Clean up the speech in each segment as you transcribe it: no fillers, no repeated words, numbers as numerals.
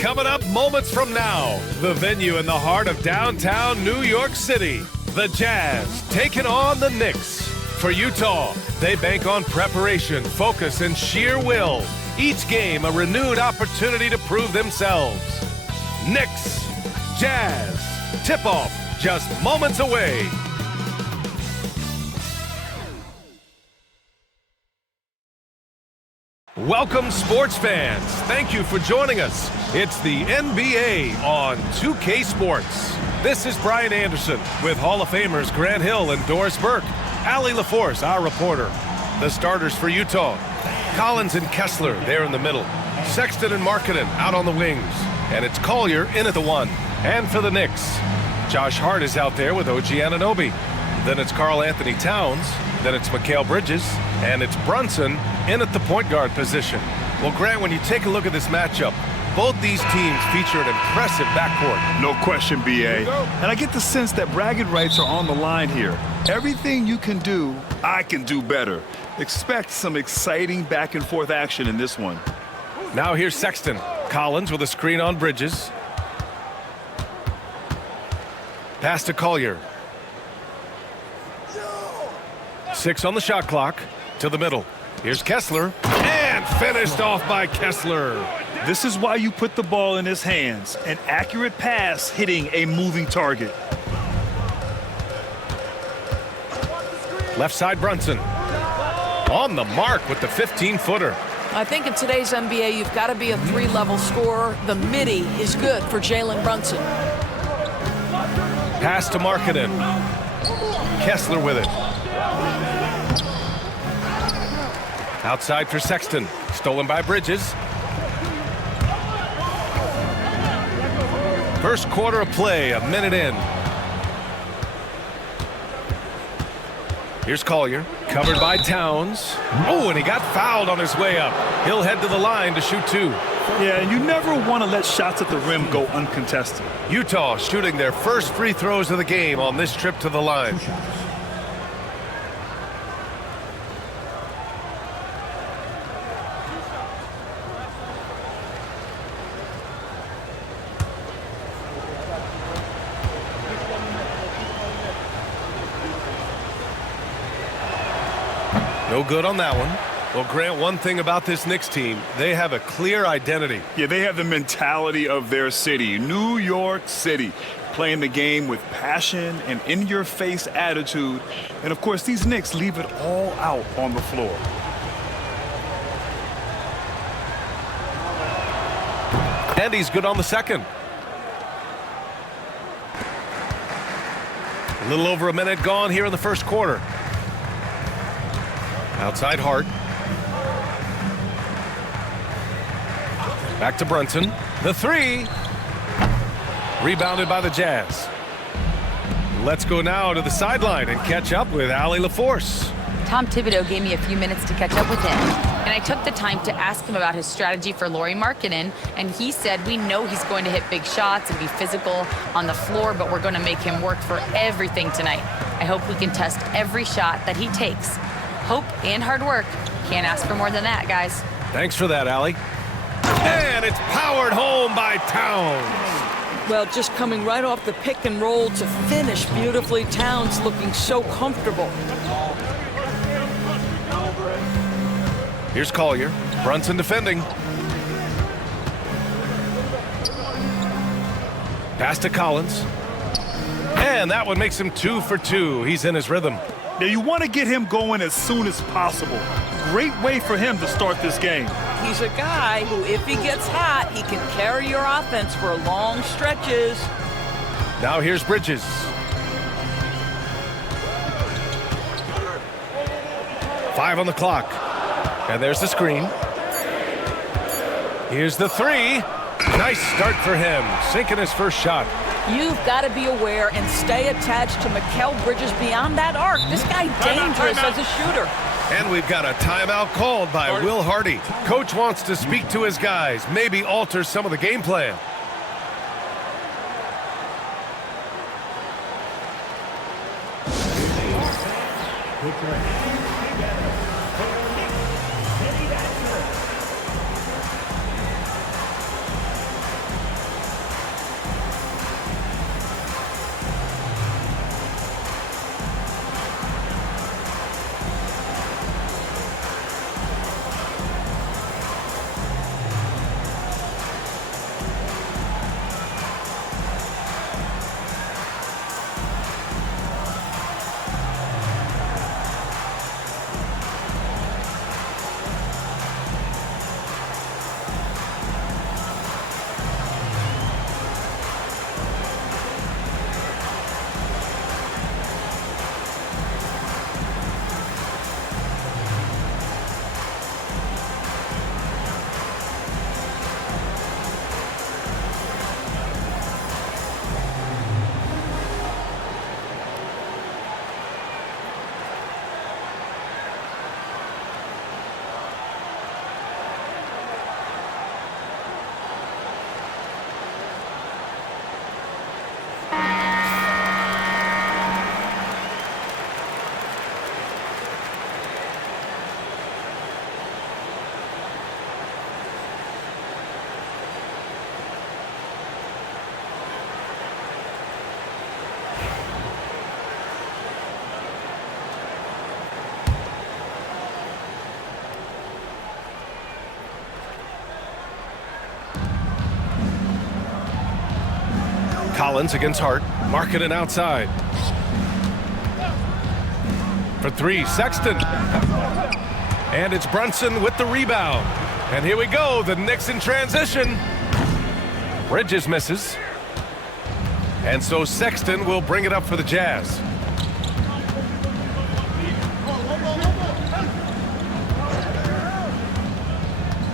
Coming up moments from now, the venue in the heart of downtown New York City. The Jazz taking on the Knicks. For Utah, they bank on preparation, focus, and sheer will. Each game a renewed opportunity to prove themselves. Knicks, Jazz, tip-off just moments away. Welcome, sports fans. Thank you for joining us. It's the NBA on 2K Sports. This is Brian Anderson with Hall of Famers Grant Hill and Doris Burke. Allie LaForce, our reporter. The starters for Utah: Collins and Kessler, there in the middle. Sexton and Markkanen out on the wings. And it's Collier in at the 1. And for the Knicks, Josh Hart is out there with OG Anunoby. Then it's Karl Anthony Towns. Then it's Mikal Bridges. And it's Brunson in at the point guard position. Well, Grant, when you take a look at this matchup, both these teams feature an impressive backcourt. No question, B.A. And I get the sense that bragging rights are on the line here. Everything you can do, I can do better. Expect some exciting back-and-forth action in this one. Now here's Sexton. Collins with a screen on Bridges. Pass to Collier. 6 on the shot clock. To the middle. Here's Kessler. And finished off by Kessler. This is why you put the ball in his hands. An accurate pass hitting a moving target. Left side Brunson. On the mark with the 15-footer. I think in today's NBA, you've got to be a 3-level scorer. The midi is good for Jalen Brunson. Pass to Markkanen. Kessler with it. Outside for Sexton. Stolen by Bridges. First quarter of play, a minute in. Here's Collier, covered by Towns. Oh, and he got fouled on his way up. He'll head to the line to shoot 2. Yeah, and you never want to let shots at the rim go uncontested. Utah shooting their first free throws of the game on this trip to the line. No good on that one. Well, Grant, one thing about this Knicks team, they have a clear identity. Yeah, they have the mentality of their city, New York City, playing the game with passion and in-your-face attitude. And, of course, these Knicks leave it all out on the floor. And he's good on the second. A little over a minute gone here in the first quarter. Outside Hart. Back to Brunson. The 3. Rebounded by the Jazz. Let's go now to the sideline and catch up with Allie LaForce. Tom Thibodeau gave me a few minutes to catch up with him, and I took the time to ask him about his strategy for Lauri Markkanen, and he said, we know he's going to hit big shots and be physical on the floor, but we're going to make him work for everything tonight. I hope we can test every shot that he takes. Hope and hard work. Can't ask for more than that, guys. Thanks for that, Allie. And it's powered home by Towns. Well, just coming right off the pick and roll to finish beautifully. Towns looking so comfortable. Here's Collier. Brunson defending. Pass to Collins. And that one makes him 2 for 2. He's in his rhythm. Now, you want to get him going as soon as possible. Great way for him to start this game. He's a guy who, if he gets hot, he can carry your offense for long stretches. Now here's Bridges. Five on the clock. And there's the screen. Here's the 3. Nice start for him, sinking his first shot. You've got to be aware and stay attached to Mikal Bridges beyond that arc. This guy dangerous as a shooter. And we've got a timeout called by Will Hardy. Coach wants to speak to his guys, maybe alter some of the game plan. Collins against Hart. Markkanen outside. For three, Sexton. And it's Brunson with the rebound. And here we go, the Knicks in transition. Bridges misses. And so Sexton will bring it up for the Jazz.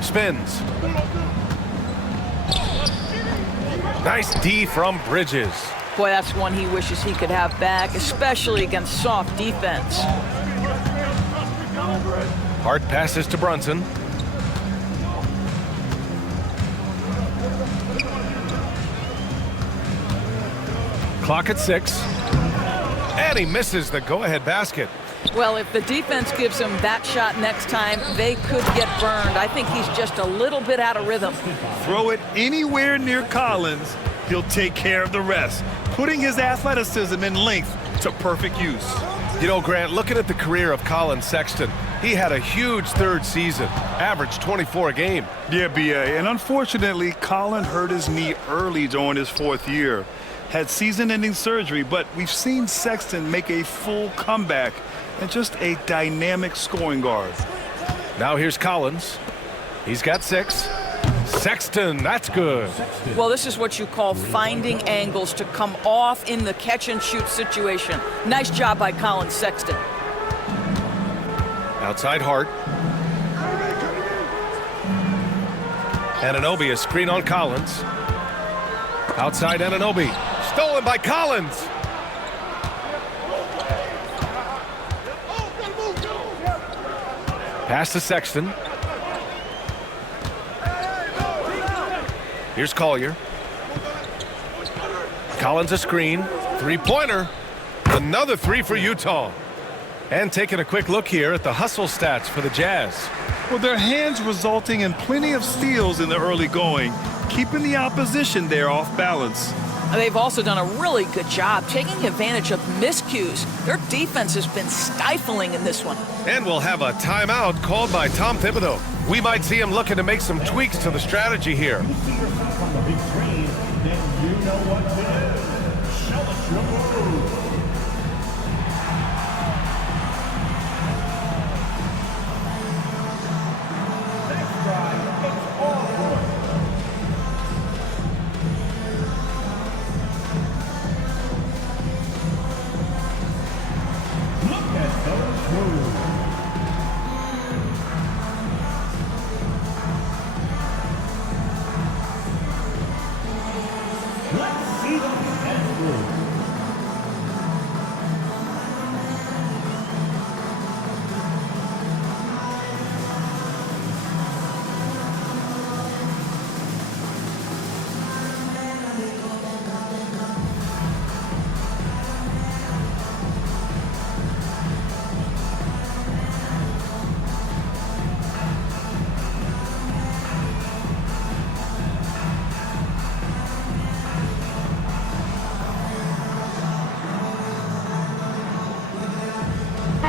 Spins. Nice D from Bridges. Boy, that's one he wishes he could have back, especially against soft defense. Hart passes to Brunson. Clock at 6. And he misses the go-ahead basket. Well, if the defense gives him that shot next time, they could get burned. I think he's just a little bit out of rhythm. Throw it anywhere near Collins, he'll take care of the rest, putting his athleticism and length to perfect use. You know, Grant, looking at the career of Colin Sexton, he had a huge third season, averaged 24 a game. Yeah, B.A., and unfortunately, Colin hurt his knee early during his 4th year. Had season-ending surgery, but we've seen Sexton make a full comeback and just a dynamic scoring guard. Now here's Collins. He's got 6. Sexton, that's good. Well, this is what you call finding angles to come off in the catch-and-shoot situation. Nice job by Colin Sexton. Outside Hart. Anunoby, a screen on Collins. Outside Anunoby. Stolen by Collins. Pass to Sexton. Here's Collier. Collins a screen. Three-pointer. Another 3 for Utah. And taking a quick look here at the hustle stats for the Jazz. Well, their hands resulting in plenty of steals in the early going, keeping the opposition there off balance. They've also done a really good job taking advantage of miscues. Their defense has been stifling in this one. And we'll have a timeout called by Tom Thibodeau. We might see him looking to make some tweaks to the strategy here.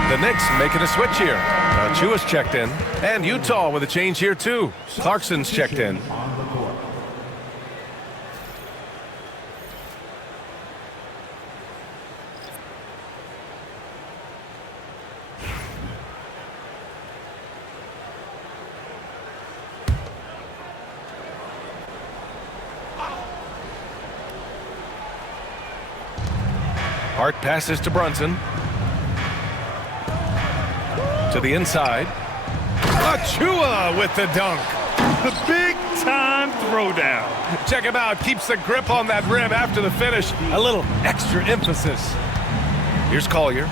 The Knicks making a switch here. Chua's checked in. And Utah with a change here, too. Clarkson's checked in. Hart passes to Brunson. To the inside. Chua with the dunk. The big-time throwdown. Check him out. Keeps the grip on that rim after the finish. A little extra emphasis. Here's Collier.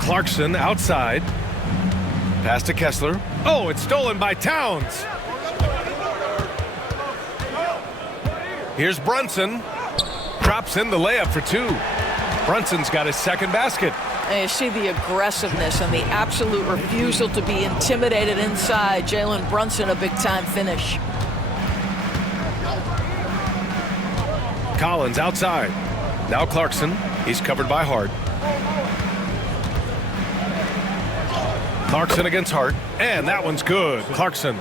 Clarkson outside. Pass to Kessler. Oh, it's stolen by Towns. Here's Brunson. Drops in the layup for 2. Brunson's got his second basket. And you see the aggressiveness and the absolute refusal to be intimidated inside. Jalen Brunson, a big-time finish. Collins outside. Now Clarkson. He's covered by Hart. Clarkson against Hart. And that one's good. Clarkson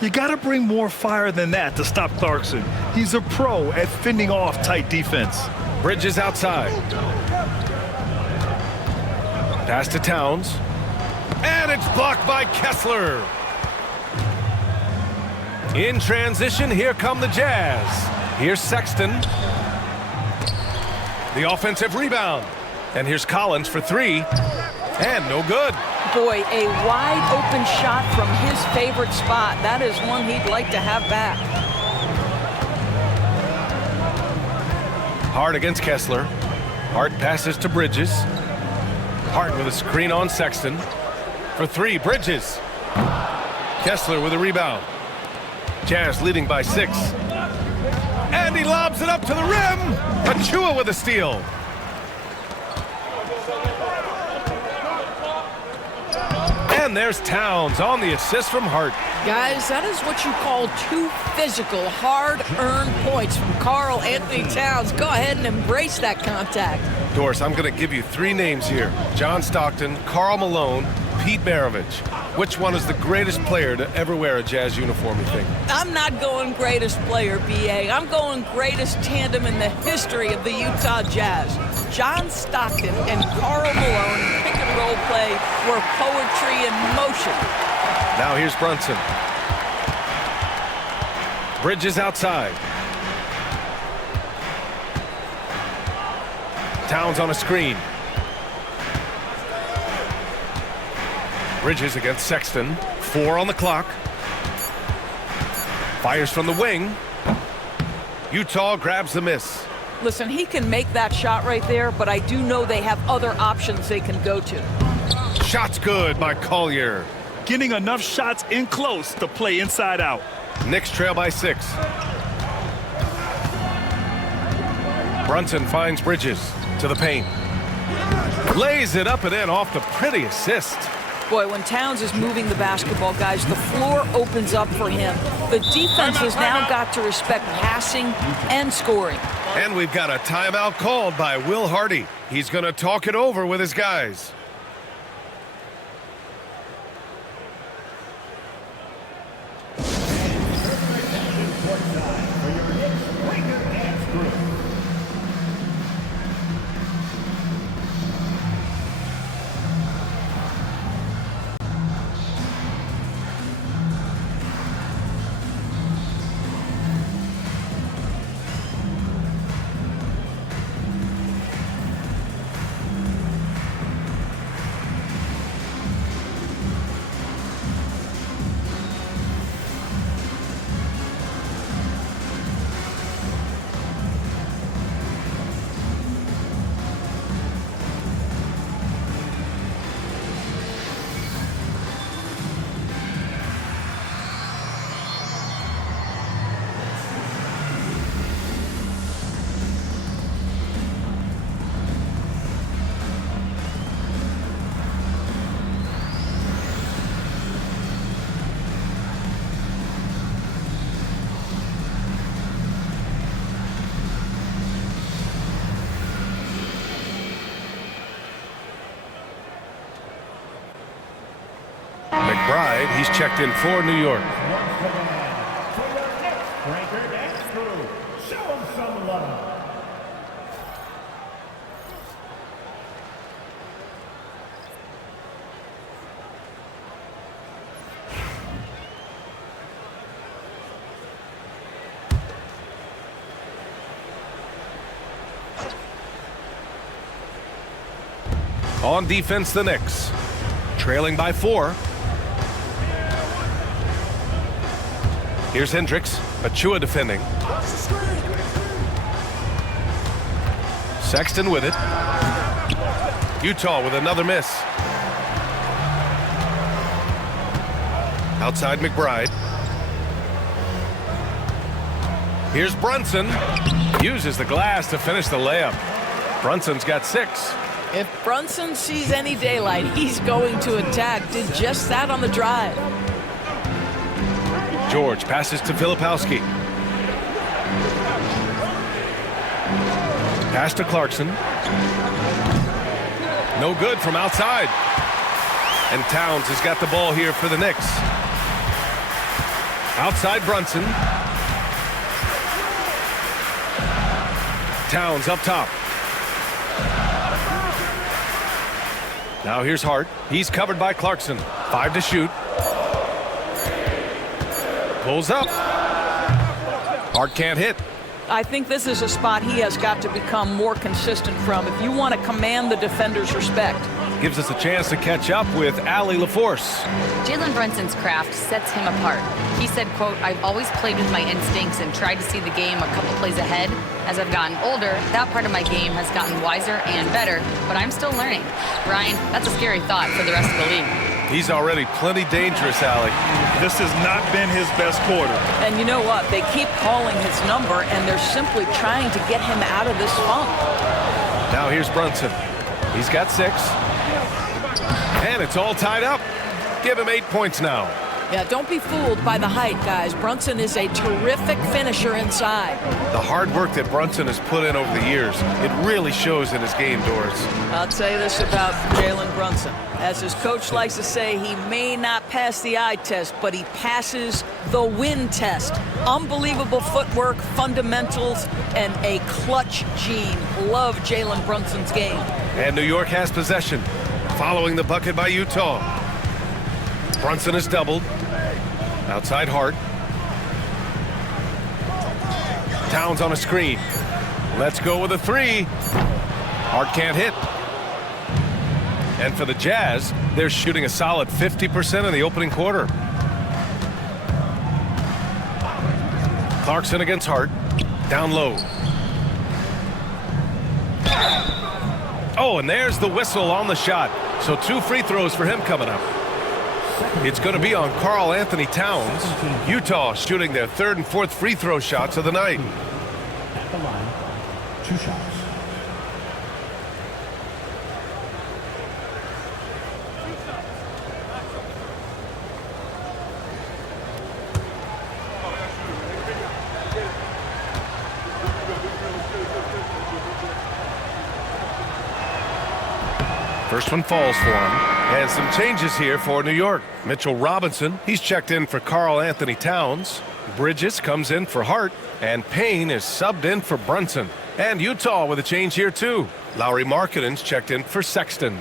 You got to bring more fire than that to stop Clarkson. He's a pro at fending off tight defense. Bridges outside. Pass to Towns. And it's blocked by Kessler. In transition, here come the Jazz. Here's Sexton. The offensive rebound. And here's Collins for three. And no good. Boy, a wide open shot from his favorite spot. That is one he'd like to have back. Hart against Kessler. Hart passes to Bridges. Hart with a screen on Sexton. For three, Bridges. Kessler with a rebound. Jazz leading by 6. And he lobs it up to the rim. Achua with a steal. And there's Towns on the assist from Hart. Guys, that is what you call 2 physical, hard-earned points from Karl Anthony Towns. Go ahead and embrace that contact. Doris, I'm going to give you 3 names here. John Stockton, Karl Malone, Pete Maravich. Which one is the greatest player to ever wear a Jazz uniform, you think? I'm not going greatest player, B.A. I'm going greatest tandem in the history of the Utah Jazz. John Stockton and Karl Malone in pick-and-roll play were poetry in motion. Now here's Brunson. Bridges outside. Towns on a screen. Bridges against Sexton. 4 on the clock. Fires from the wing. Utah grabs the miss. Listen, he can make that shot right there, but I do know they have other options they can go to. Shot's good by Collier. Getting enough shots in close to play inside out. Knicks trail by 6. Brunson finds Bridges to the paint. Lays it up and in off the pretty assist. Boy, when Towns is moving the basketball, guys, the floor opens up for him. The defense has now got to respect passing and scoring. And we've got a timeout called by Will Hardy. He's going to talk it over with his guys. McBride, he's checked in for New York. On defense, the Knicks. Trailing by 4. Here's Hendricks. Achua defending. Sexton with it. Utah with another miss. Outside McBride. Here's Brunson. Uses the glass to finish the layup. Brunson's got 6. If Brunson sees any daylight, he's going to attack. Did just that on the drive. George passes to Filipowski. Pass to Clarkson. No good from outside. And Towns has got the ball here for the Knicks. Outside Brunson. Towns up top. Now here's Hart. He's covered by Clarkson. 5 to shoot. Pulls up. Hart can't hit. I think this is a spot he has got to become more consistent from if you want to command the defender's respect. Gives us a chance to catch up with Allie LaForce. Jalen Brunson's craft sets him apart. He said, quote, "I've always played with my instincts and tried to see the game a couple plays ahead. As I've gotten older, that part of my game has gotten wiser and better, but I'm still learning." Brian, that's a scary thought for the rest of the league. He's already plenty dangerous, Allie. This has not been his best quarter. And you know what? They keep calling his number, and they're simply trying to get him out of this funk. Now here's Brunson. He's got 6. And it's all tied up. Give him 8 points now. Yeah, don't be fooled by the height, guys. Brunson is a terrific finisher inside. The hard work that Brunson has put in over the years, it really shows in his game, Doris. I'll tell you this about Jalen Brunson. As his coach likes to say, he may not pass the eye test, but he passes the win test. Unbelievable footwork, fundamentals, and a clutch gene. Love Jalen Brunson's game. And New York has possession, following the bucket by Utah. Brunson is doubled. Outside Hart. Towns on a screen. Let's go with a 3. Hart can't hit. And for the Jazz, they're shooting a solid 50% in the opening quarter. Clarkson against Hart. Down low. Oh, and there's the whistle on the shot. So 2 free throws for him coming up. It's going to be on Karl Anthony Towns. Utah shooting their 3rd and 4th free throw shots of the night. At the line, 2 shots. First one falls for him. And some changes here for New York. Mitchell Robinson, he's checked in for Karl Anthony Towns. Bridges comes in for Hart. And Payne is subbed in for Brunson. And Utah with a change here too. Lauri Markkanen's checked in for Sexton.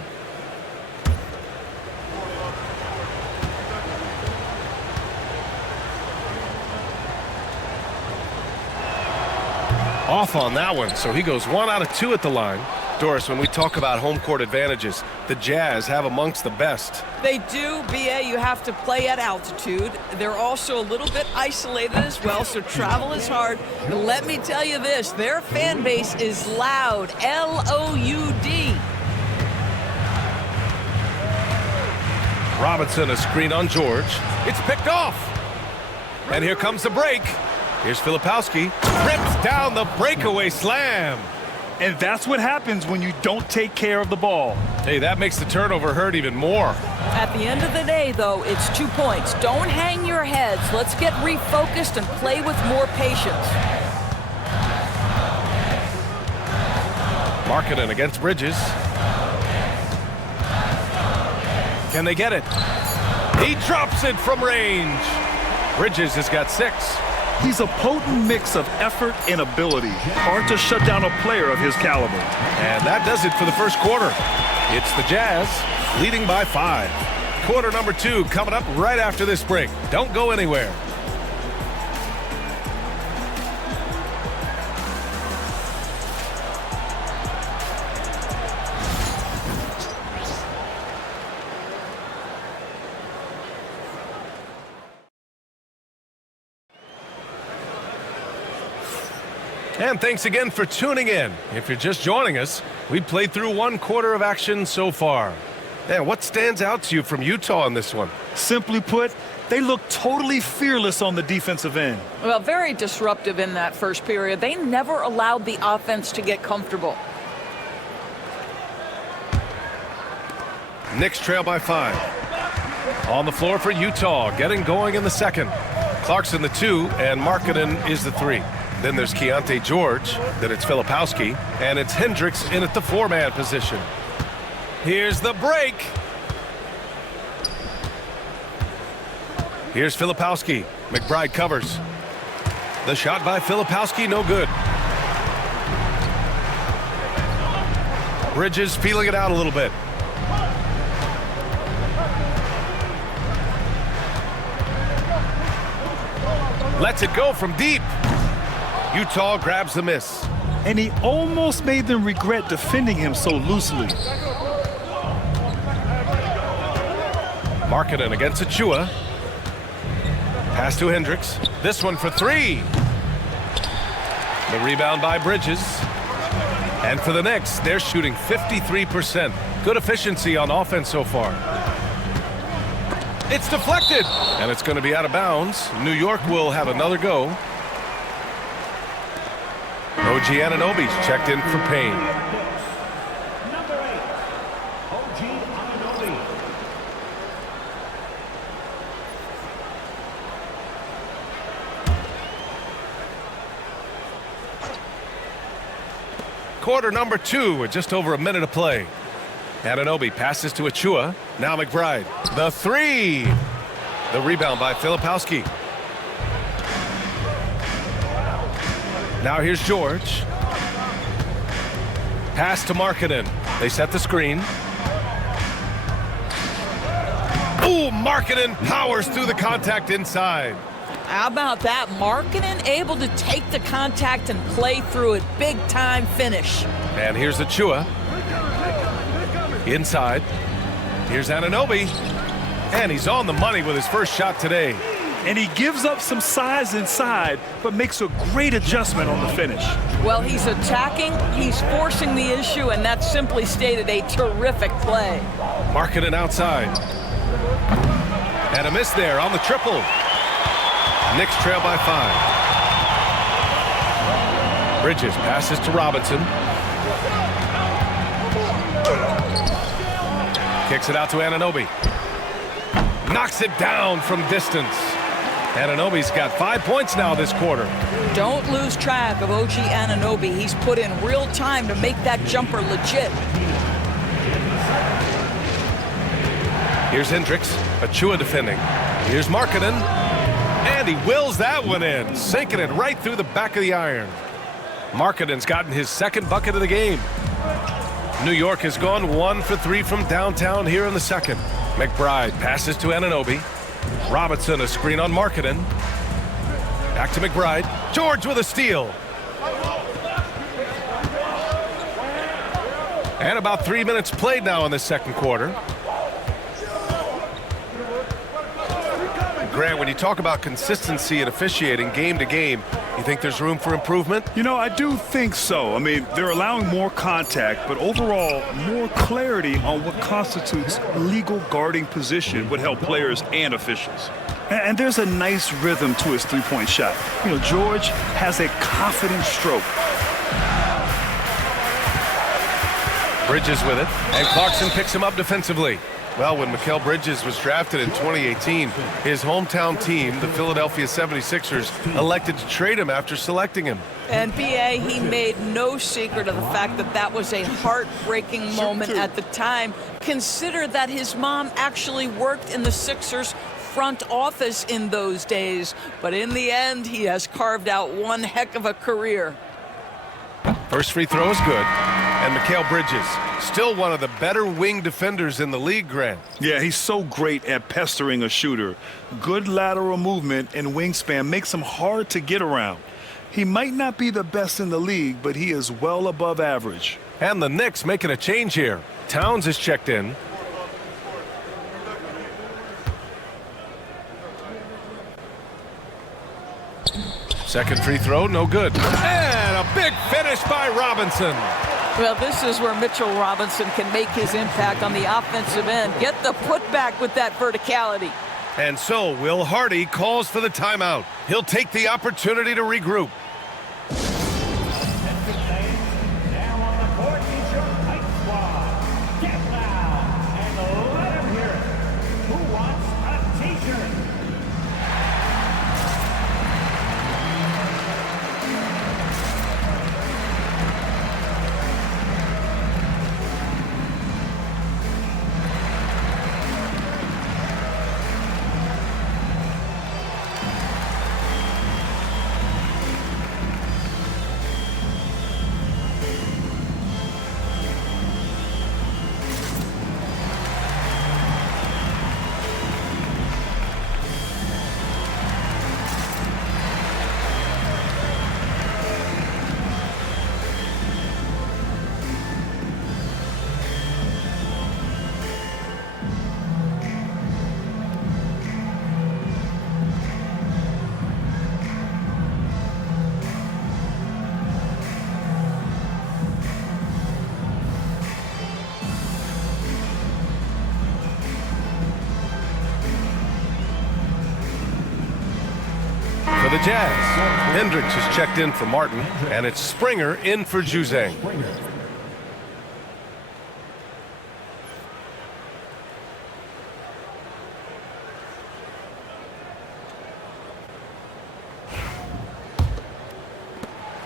Off on that one, so he goes 1 out of 2 at the line. Doris, when we talk about home court advantages, the Jazz have amongst the best. They do, B.A. You have to play at altitude. They're also a little bit isolated as well, so travel is hard. But let me tell you this, their fan base is loud, L-O-U-D. Robinson, a screen on George. It's picked off. And here comes the break. Here's Filipowski. Rips down the breakaway slam. And that's what happens when you don't take care of the ball. Hey, that makes the turnover hurt even more. At the end of the day, though, it's 2 points. Don't hang your heads. Let's get refocused and play with more patience. Markkanen against Bridges. Can they get it? He drops it from range. Bridges has got 6. He's a potent mix of effort and ability. Hard to shut down a player of his caliber. And that does it for the first quarter. It's the Jazz leading by 5. Quarter number 2 coming up right after this break. Don't go anywhere. And thanks again for tuning in. If you're just joining us, we played through 1 quarter of action so far. And what stands out to you from Utah in this one? Simply put, they look totally fearless on the defensive end. Well, very disruptive in that first period. They never allowed the offense to get comfortable. Knicks trail by 5. On the floor for Utah, getting going in the second. Clarkson the 2, and Markkanen is the 3. Then there's Keontae George, then it's Filipowski, and it's Hendricks in at the 4-man position. Here's the break. Here's Filipowski. McBride covers. The shot by Filipowski, no good. Bridges feeling it out a little bit. Lets it go from deep. Utah grabs the miss. And he almost made them regret defending him so loosely. Markkanen against Achua. Pass to Hendricks. This one for three. The rebound by Bridges. And for the Knicks, they're shooting 53%. Good efficiency on offense so far. It's deflected, and it's going to be out of bounds. New York will have another go. OG Anunoby's checked in for Payne. Number 8, OG Anunoby. Quarter number 2 with just over a minute of play. Anunoby passes to Achua. Now McBride. The three. The rebound by Filipowski. Now here's George. Pass to Markkanen. They set the screen. Ooh, Markkanen powers through the contact inside. How about that? Markkanen able to take the contact and play through it. Big time finish. And here's Achua. Inside. Here's Anunoby. And he's on the money with his first shot today. And he gives up some size inside, but makes a great adjustment on the finish. Well, he's attacking, he's forcing the issue, and that's simply stated a terrific play. Markkanen outside. And a miss there on the triple. Knicks trail by 5. Bridges passes to Robinson. Kicks it out to Anunoby. Knocks it down from distance. Anunoby's got 5 points now this quarter. Don't lose track of OG Anunoby. He's put in real time to make that jumper legit. Here's Hendricks. Achua defending. Here's Markkanen. And he wills that one in, sinking it right through the back of the iron. Markkanen's gotten his second bucket of the game. New York has gone 1 for 3 from downtown here in the second. McBride passes to Anunoby. Robinson a screen on Markkanen. Back to McBride. George with a steal. And about 3 minutes played now in the second quarter. Grant, when you talk about consistency and officiating game to game, you think there's room for improvement? You know, I do think so. I mean, they're allowing more contact, but overall, more clarity on what constitutes legal guarding position would help players and officials. And there's a nice rhythm to his three-point shot. You know, George has a confident stroke. Bridges with it, and Clarkson picks him up defensively. Well, when Mikal Bridges was drafted in 2018, his hometown team, the Philadelphia 76ers, elected to trade him after selecting him. And BA, he made no secret of the fact that that was a heartbreaking moment at the time. Consider that his mom actually worked in the Sixers front office in those days. But in the end, he has carved out one heck of a career. First free throw is good. And Mikal Bridges, still one of the better wing defenders in the league, Grant. Yeah, he's so great at pestering a shooter. Good lateral movement and wingspan makes him hard to get around. He might not be the best in the league, but he is well above average. And the Knicks making a change here. Towns is checked in. Second free throw, no good. And a big finish by Robinson. Well, this is where Mitchell Robinson can make his impact on the offensive end. Get the putback with that verticality. And so Will Hardy calls for the timeout. He'll take the opportunity to regroup. Now on the court is your Knight squad. Get loud and let them hear it. Who wants a t-shirt? For the Jazz, Hendricks is checked in for Martin, and it's Springer in for Juzang.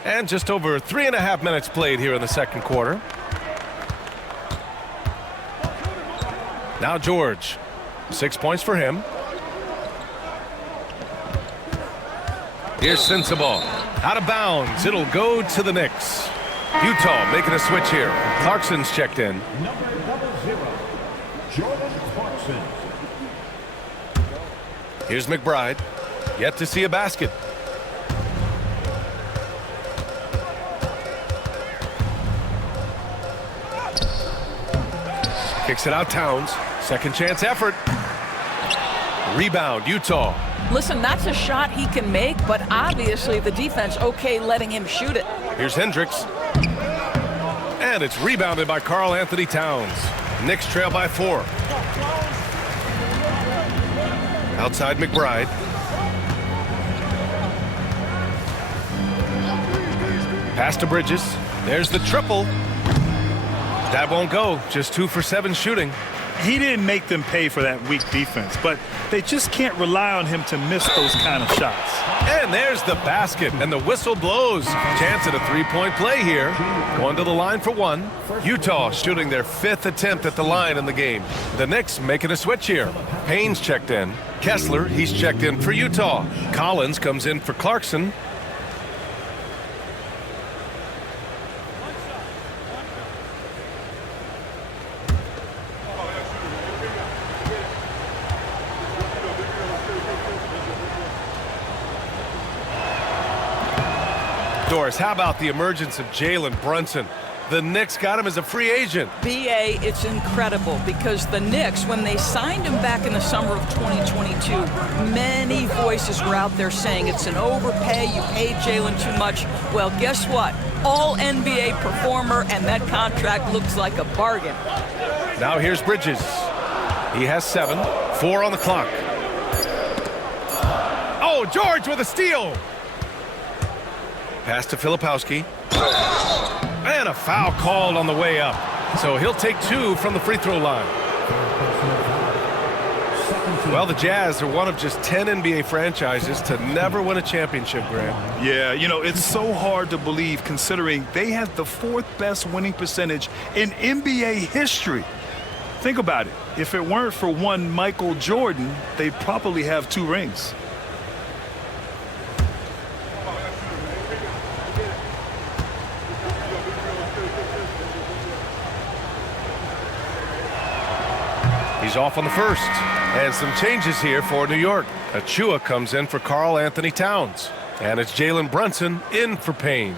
And just over 3.5 minutes played here in the second quarter. Now George, 6 points for him. Here's Sensabaugh, out of bounds. It'll go to the Knicks. Utah making a switch here. Clarkson's checked in. Number 00, Jordan Clarkson. Here's McBride, yet to see a basket. Kicks it out, Towns. Second chance effort. Rebound, Utah. Listen, that's a shot he can make, but obviously the defense okay letting him shoot it. Here's Hendricks. And it's rebounded by Karl Anthony Towns. Knicks trail by 4. Outside McBride. Pass to Bridges. There's the triple. That won't go. Just 2 for 7 shooting. He didn't make them pay for that weak defense, but they just can't rely on him to miss those kind of shots. And there's the basket, and the whistle blows. Chance at a three-point play here. Going to the line for 1. Utah shooting their 5th attempt at the line in the game. The Knicks making a switch here. Payne's checked in. Kessler, he's checked in for Utah. Collins comes in for Clarkson. Doris, how about the emergence of Jalen Brunson? The Knicks got him as a free agent. BA, it's incredible because the Knicks, when they signed him back in the summer of 2022, many voices were out there saying it's an overpay, you paid Jalen too much. Well, guess what? All NBA performer, and that contract looks like a bargain. Now here's Bridges. He has 7, 4 on the clock. Oh, George with a steal. Pass to Filipowski. And a foul called on the way up. So he'll take 2 from the free throw line. Well, the Jazz are one of just 10 NBA franchises to never win a championship, Grant. Yeah, you know, it's so hard to believe considering they have the 4th best winning percentage in NBA history. Think about it. If it weren't for one Michael Jordan, they'd probably have 2 rings. He's off on the first. And some changes here for New York. Achua comes in for Karl Anthony Towns. And it's Jalen Brunson in for Payne.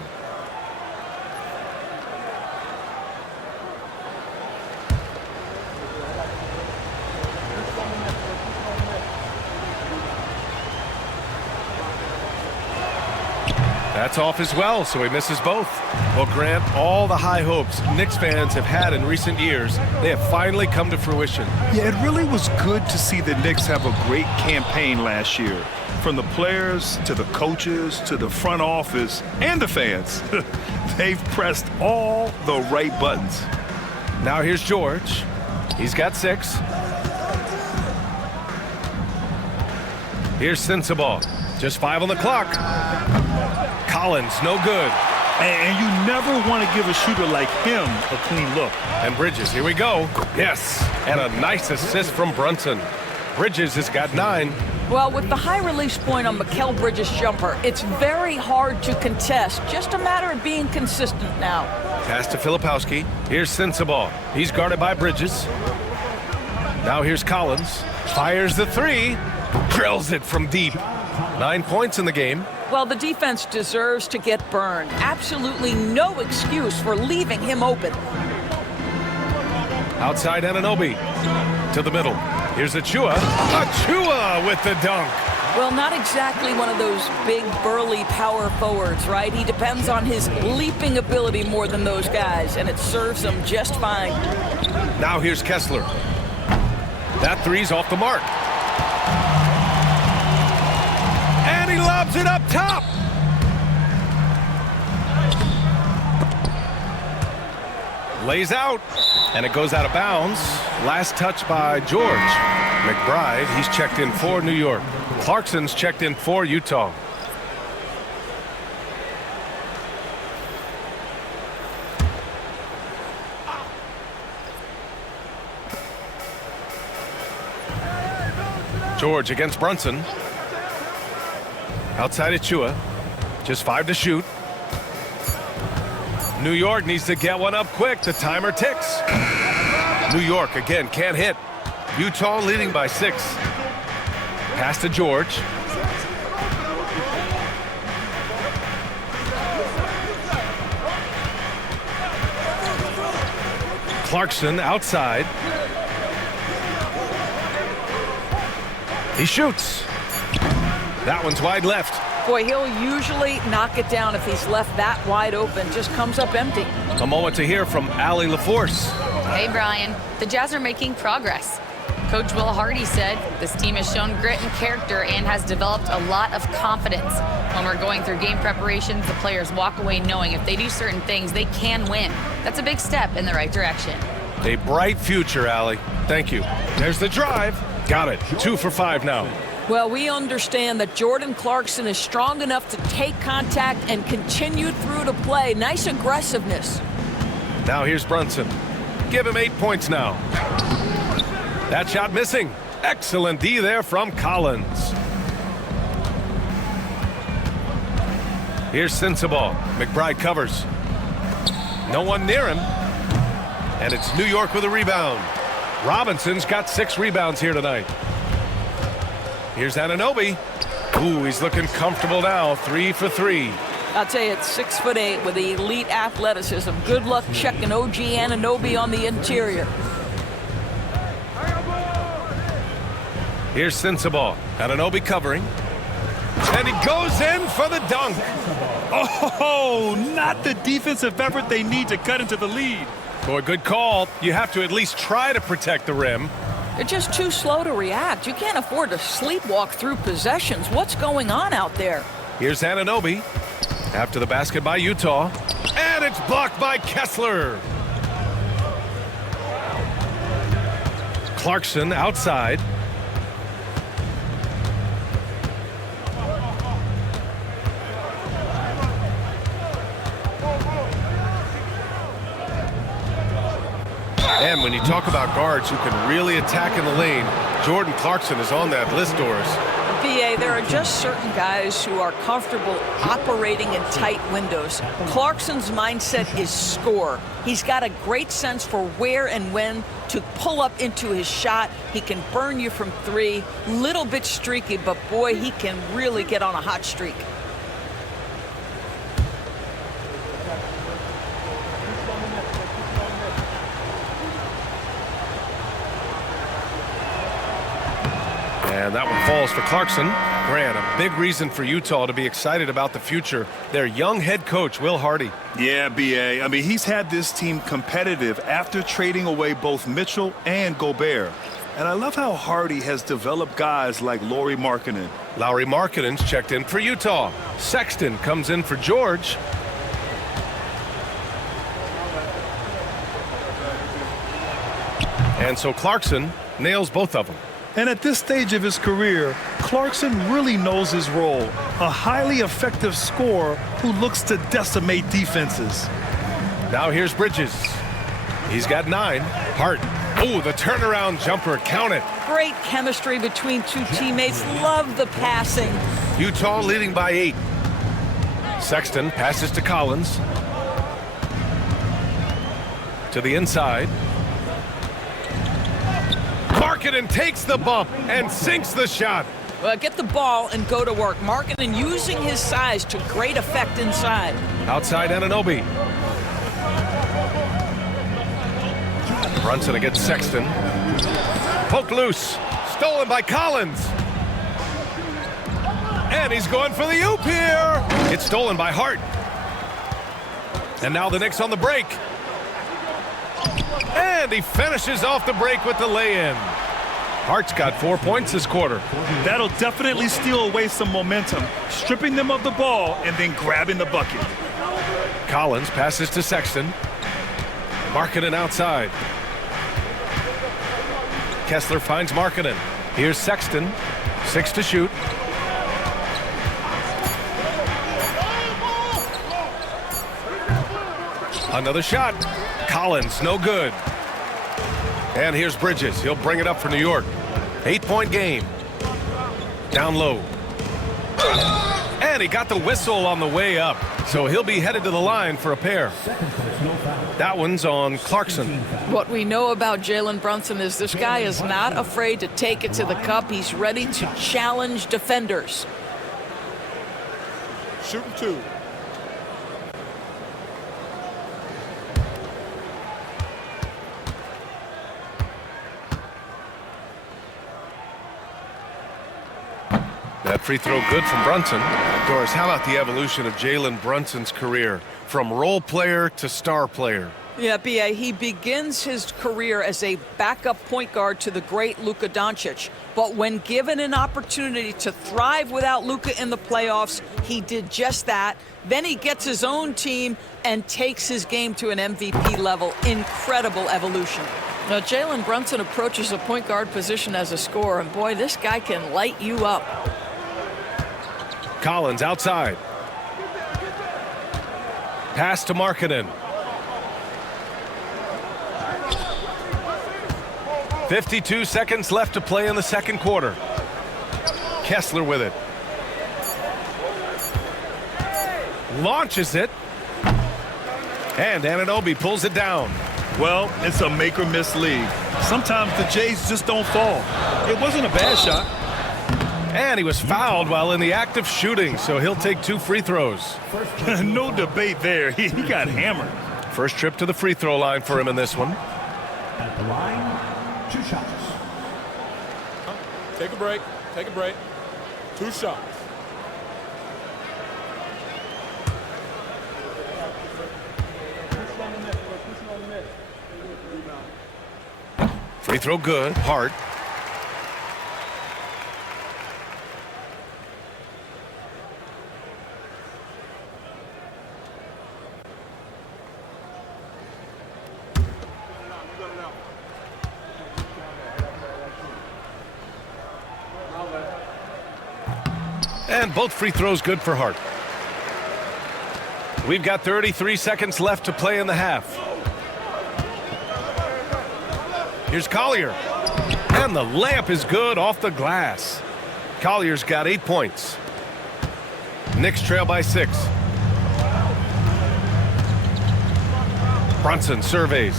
That's off as well, so he misses both. Well, Grant, all the high hopes Knicks fans have had in recent years, they have finally come to fruition. Yeah, it really was good to see the Knicks have a great campaign last year. From the players to the coaches to the front office and the fans. They've pressed all the right buttons. Now here's George. He's got 6. Here's Sensabaugh. Just 5 on the clock. Collins, no good. And you never want to give a shooter like him a clean look. And Bridges, here we go. Yes, and a nice assist from Brunson. Bridges has got 9. Well, with the high release point on Mikal Bridges' jumper, it's very hard to contest. Just a matter of being consistent now. Pass to Filipowski. Here's Sensabaugh. He's guarded by Bridges. Now here's Collins. Fires the 3. Drills it from deep. 9 points in the game. Well, the defense deserves to get burned. Absolutely no excuse for leaving him open. Outside Anunoby. To the middle. Here's Achua. Achua with the dunk. Well, not exactly one of those big, burly power forwards, right? He depends on his leaping ability more than those guys, and it serves him just fine. Now here's Kessler. That 3's off the mark. And he lobs Throws it up top. Lays out, and it goes out of bounds. Last touch by George. McBride, he's checked in for New York. Clarkson's checked in for Utah. George against Brunson. Outside Achua. Just 5 to shoot. New York needs to get one up quick. The timer ticks. New York again can't hit. Utah leading by 6. Pass to George. Clarkson outside. He shoots. That one's wide left. Boy, he'll usually knock it down if he's left that wide open. Just comes up empty. A moment to hear from Allie LaForce. Hey, Brian. The Jazz are making progress. Coach Will Hardy said this team has shown grit and character and has developed a lot of confidence. When we're going through game preparations, the players walk away knowing if they do certain things, they can win. That's a big step in the right direction. A bright future, Allie. Thank you. There's the drive. Got it. 2 for 5 now. Well, we understand that Jordan Clarkson is strong enough to take contact and continue through to play. Nice aggressiveness. Now here's Brunson. Give him 8 points now. That shot missing. Excellent D there from Collins. Here's Sensabaugh. McBride covers. No one near him. And it's New York with a rebound. Robinson's got 6 rebounds here tonight. Here's Anunoby. Ooh, he's looking comfortable now. 3 for 3. I'll tell you, it's 6'8" with elite athleticism. Good luck checking OG Anunoby on the interior. Here's Sensabaugh. Anunoby covering. And he goes in for the dunk. Oh, not the defensive effort they need to cut into the lead. Boy, good call. You have to at least try to protect the rim. They're just too slow to react. You can't afford to sleepwalk through possessions. What's going on out there? Here's Anunoby. After the basket by Utah. And it's blocked by Kessler. Clarkson outside. And when you talk about guards who can really attack in the lane, Jordan Clarkson is on that list, Doris. BA, there are just certain guys who are comfortable operating in tight windows. Clarkson's mindset is score. He's got a great sense for where and when to pull up into his shot. He can burn you from 3. Little bit streaky, but boy, he can really get on a hot streak. And that one falls for Clarkson. Grant, a big reason for Utah to be excited about the future. Their young head coach, Will Hardy. Yeah, B.A. I mean, he's had this team competitive after trading away both Mitchell and Gobert. And I love how Hardy has developed guys like Lauri Markkanen. Lauri Markkanen's checked in for Utah. Sexton comes in for George. And so Clarkson nails both of them. And at this stage of his career, Clarkson really knows his role. A highly effective scorer who looks to decimate defenses. Now here's Bridges. He's got 9. Hart. Oh, the turnaround jumper. Count it. Great chemistry between two teammates. Love the passing. Utah leading by 8. Sexton passes to Collins. To the inside. Markkanen takes the bump and sinks the shot. Well, get the ball and go to work. Markkanen using his size to great effect inside. Outside Anunoby. Brunson against Sexton. Poked loose. Stolen by Collins. And he's going for the oop here. It's stolen by Hart. And now the Knicks on the break. And he finishes off the break with the lay-in. Hart's got 4 points this quarter. That'll definitely steal away some momentum, stripping them of the ball and then grabbing the bucket. Collins passes to Sexton. Markkanen outside. Kessler finds Markkanen. Here's Sexton. 6 to shoot. Another shot. Collins, no good. And here's Bridges. He'll bring it up for New York. 8-point game. Down low. And he got the whistle on the way up. So he'll be headed to the line for a pair. That one's on Clarkson. What we know about Jalen Brunson is this guy is not afraid to take it to the cup. He's ready to challenge defenders. Shooting 2. That free throw good from Brunson. Doris, how about the evolution of Jalen Brunson's career from role player to star player? Yeah, B.A., he begins his career as a backup point guard to the great Luka Doncic. But when given an opportunity to thrive without Luka in the playoffs, he did just that. Then he gets his own team and takes his game to an MVP level. Incredible evolution. Now, Jalen Brunson approaches a point guard position as a scorer, and boy, this guy can light you up. Collins outside. Pass to Markkanen. 52 seconds left to play in the second quarter. Kessler with it. Launches it. And Anunoby pulls it down. Well, it's a make-or-miss league. Sometimes the Jays just don't fall. It wasn't a bad shot. And he was fouled while in the act of shooting, so he'll take 2 free throws. No debate there. He got hammered. First trip to the free throw line for him in this one. At the line, 2 shots. Take a break. Take a break. 2 shots. Free throw good. Hart. And both free throws good for Hart. We've got 33 seconds left to play in the half. Here's Collier. And the layup is good off the glass. Collier's got 8 points. Knicks trail by 6. Brunson surveys.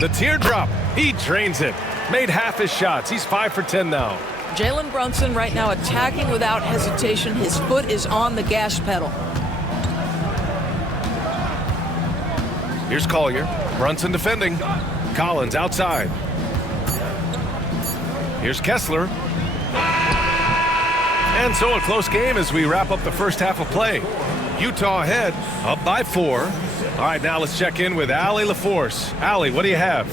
The teardrop. He drains it. Made half his shots. He's 5 for 10 now. Jalen Brunson right now attacking without hesitation. His foot is on the gas pedal. Here's Collier. Brunson defending. Collins outside. Here's Kessler. And so a close game as we wrap up the first half of play. Utah ahead, up by 4. All right, now let's check in with Allie LaForce. Allie, what do you have?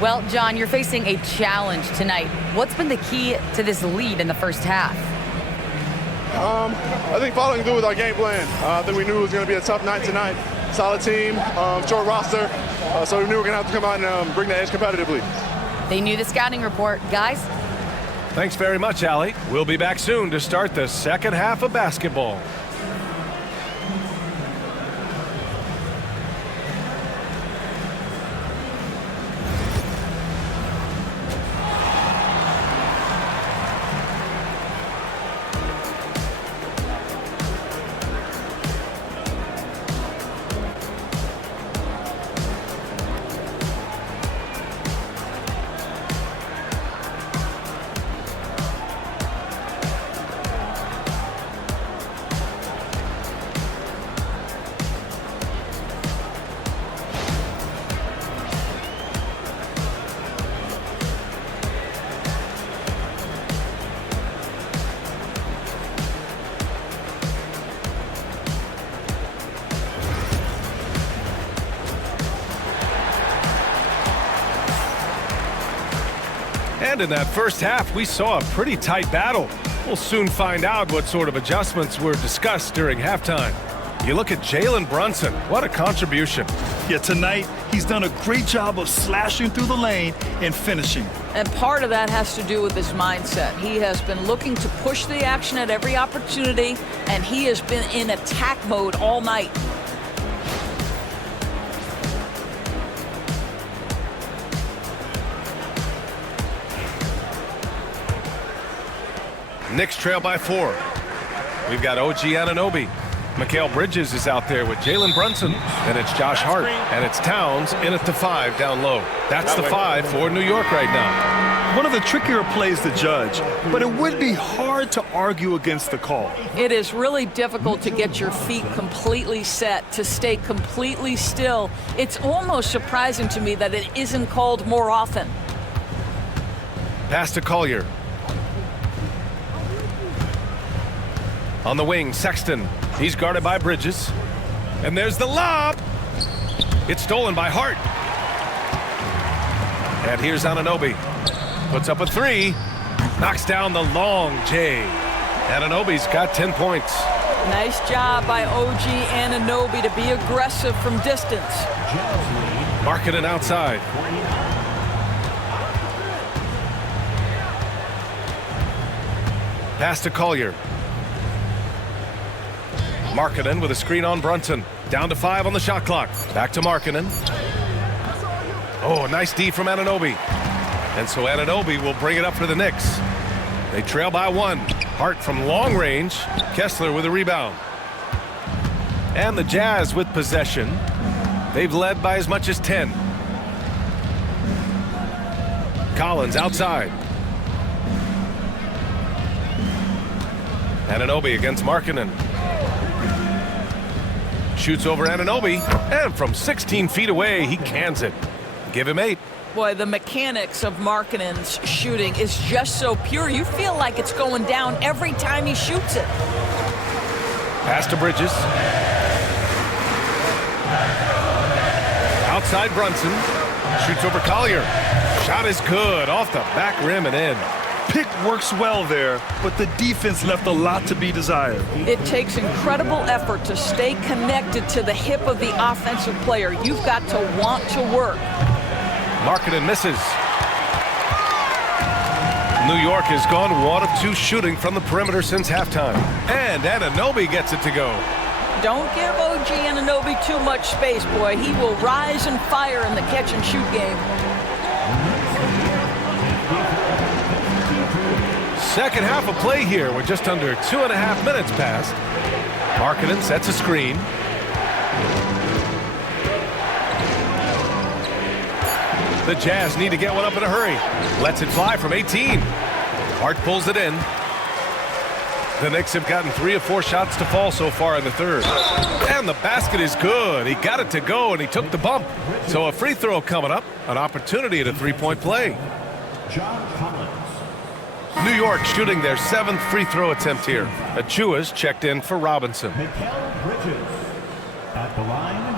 Well, John, you're facing a challenge tonight. What's been the key to this lead in the first half? I think following through with our game plan. I think we knew it was going to be a tough night tonight. Solid team, short roster, so we knew we were going to have to come out and bring the edge competitively. They knew the scouting report. Guys? Thanks very much, Allie. We'll be back soon to start the second half of basketball. And in that first half, we saw a pretty tight battle. We'll soon find out what sort of adjustments were discussed during halftime. You look at Jalen Brunson. What a contribution. Yeah, tonight, he's done a great job of slashing through the lane and finishing. And part of that has to do with his mindset. He has been looking to push the action at every opportunity, and he has been in attack mode all night. Knicks trail by 4. We've got OG Anunoby. Mikal Bridges is out there with Jalen Brunson. And it's Josh Hart. And it's Towns in at the 5 down low. That's the 5 for New York right now. One of the trickier plays to judge, but it would be hard to argue against the call. It is really difficult to get your feet completely set, to stay completely still. It's almost surprising to me that it isn't called more often. Pass to Collier. On the wing, Sexton. He's guarded by Bridges. And there's the lob. It's stolen by Hart. And here's Anunoby. Puts up a 3. Knocks down the long J. Anunoby's got 10 points. Nice job by OG Anunoby to be aggressive from distance. Markkanen outside. Pass to Collier. Markkanen with a screen on Brunson. Down to 5 on the shot clock. Back to Markkanen. Oh, nice D from Anunoby. And so Anunoby will bring it up for the Knicks. They trail by 1. Hart from long range. Kessler with a rebound. And the Jazz with possession. They've led by as much as 10. Collins outside. Anunoby against Markkanen. Shoots over Anunoby, and from 16 feet away, he cans it. Give him 8. Boy, the mechanics of Markkanen's shooting is just so pure. You feel like it's going down every time he shoots it. Pass to Bridges. Outside Brunson. Shoots over Collier. Shot is good, off the back rim and in. Pick works well there, but the defense left a lot to be desired. It takes incredible effort to stay connected to the hip of the offensive player. You've got to want to work. Markkanen misses. New York has gone 1 of 2 shooting from the perimeter since halftime. And Anunoby gets it to go. Don't give OG Anunoby too much space, boy. He will rise and fire in the catch-and-shoot game. Second half of play here. We're just under 2.5 minutes past. Markkanen sets a screen. The Jazz need to get one up in a hurry. Lets it fly from 18. Hart pulls it in. The Knicks have gotten 3 of 4 shots to fall so far in the third. And the basket is good. He got it to go, and he took the bump. So a free throw coming up. An opportunity at a 3-point play. New York shooting their 7th free throw attempt here. Achua's checked in for Robinson. Mikal Bridges at the line.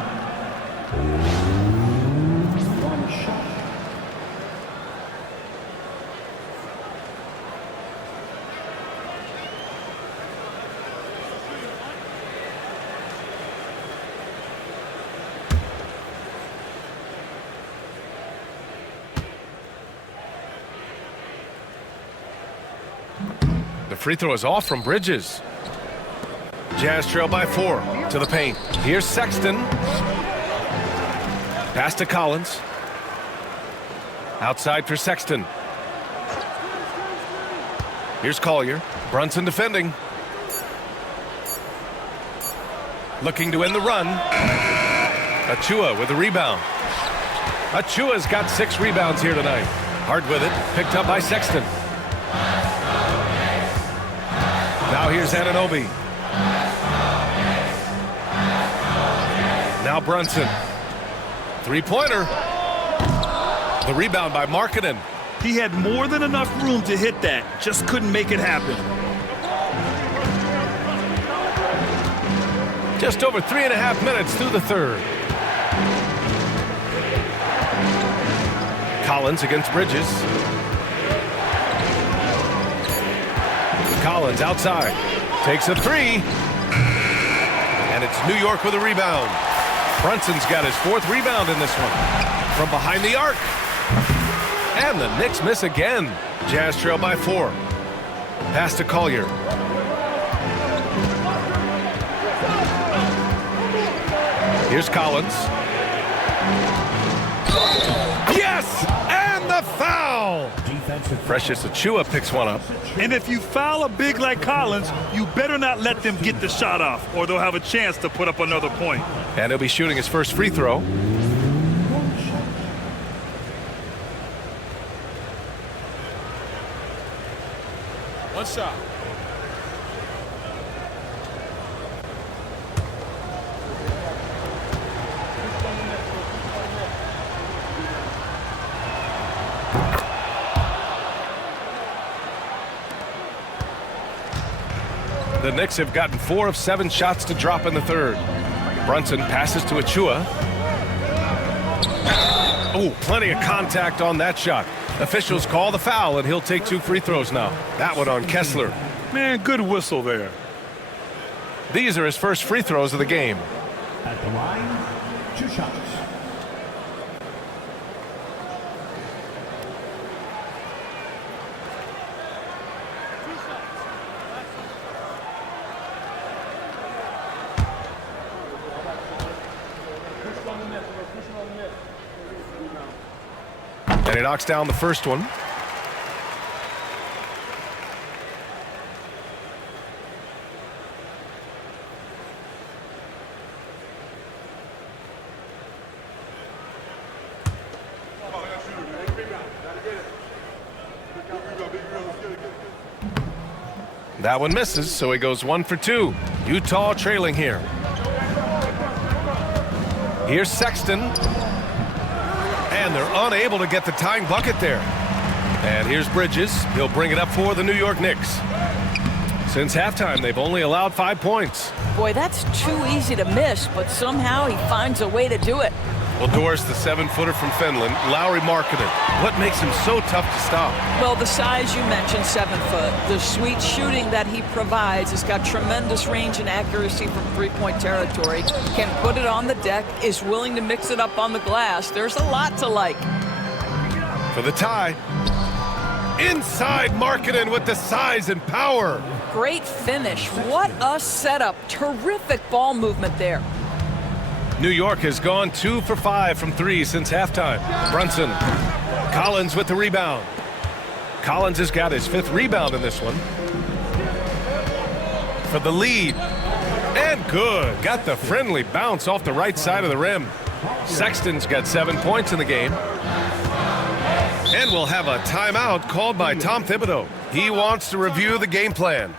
1 shot. The free throw is off from Bridges. Jazz trail by 4 to the paint. Here's Sexton. Pass to Collins. Outside for Sexton. Here's Collier. Brunson defending. Looking to end the run. Achua with a rebound. Achua's got 6 rebounds here tonight. Hard with it. Picked up by Sexton. Now here's Anunoby. Now Brunson. 3-pointer. The rebound by Markkanen. He had more than enough room to hit that, just couldn't make it happen. Just over 3.5 minutes through the third. Collins against Bridges. Collins outside. Takes a three. And it's New York with a rebound. Brunson's got his 4th rebound in this one. From behind the arc. And the Knicks miss again. Jazz trail by 4. Pass to Collier. Here's Collins. Yes! And the foul! Precious Achiuwa picks one up. And if you foul a big like Collins, you better not let them get the shot off, or they'll have a chance to put up another point. And he'll be shooting his first free throw. One shot. The Knicks have gotten 4 of 7 shots to drop in the 3rd. Brunson passes to Achiuwa. Oh, plenty of contact on that shot. Officials call the foul, and he'll take 2 free throws now. That one on Kessler. Man, good whistle there. These are his first free throws of the game. At the line, 2 shots. And he knocks down the first one. That one misses, so he goes 1 for 2. Utah trailing here. Here's Sexton. And they're unable to get the tying bucket there. And here's Bridges. He'll bring it up for the New York Knicks. Since halftime, they've only allowed 5 points. Boy, that's too easy to miss, but somehow he finds a way to do it. Well, Doris, the 7-footer from Finland, Lauri Markkanen. What makes him so tough to stop? Well, the size you mentioned, 7 foot. The sweet shooting that he provides has got tremendous range and accuracy from 3-point territory. Can put it on the deck, is willing to mix it up on the glass. There's a lot to like. For the tie. Inside Markkanen with the size and power. Great finish. What a setup. Terrific ball movement there. New York has gone 2 for 5 from 3 since halftime. Brunson. Collins with the rebound. Collins has got his 5th rebound in this one. For the lead. And good. Got the friendly bounce off the right side of the rim. Sexton's got 7 points in the game. And we'll have a timeout called by Tom Thibodeau. He wants to review the game plan.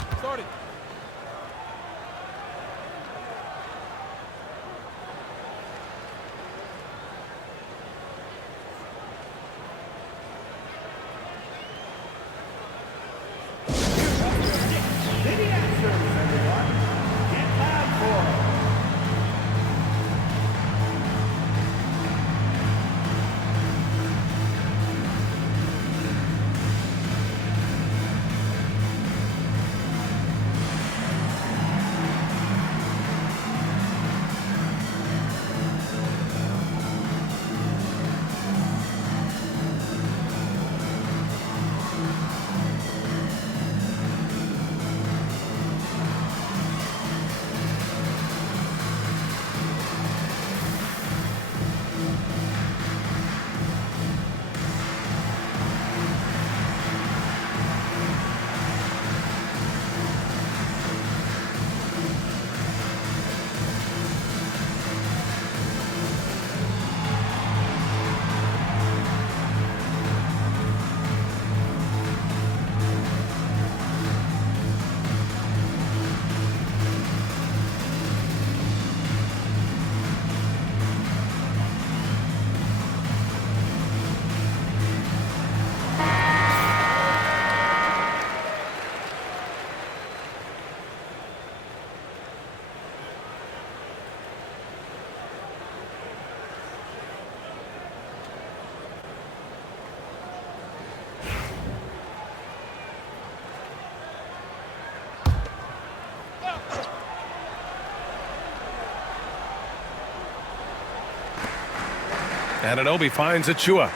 Anunoby finds Achua.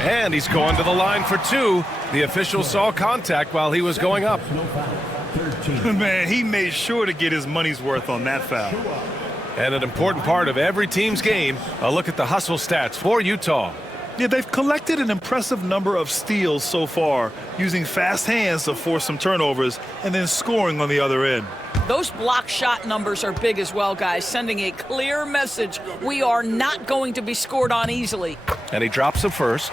And he's going to the line for two. The official saw contact while he was going up. Man, he made sure to get his money's worth on that foul. And an important part of every team's game, a look at the hustle stats for Utah. Yeah, they've collected an impressive number of steals so far, using fast hands to force some turnovers and then scoring on the other end. Those block shot numbers are big as well, guys, sending a clear message. We are not going to be scored on easily. And he drops the first.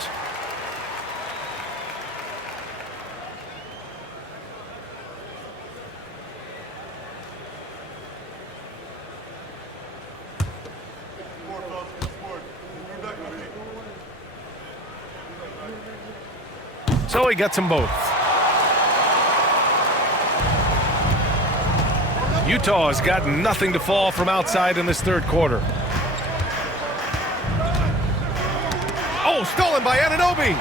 So he gets them both. Utah has got nothing to fall from outside in this third quarter. Oh, stolen by Anunoby.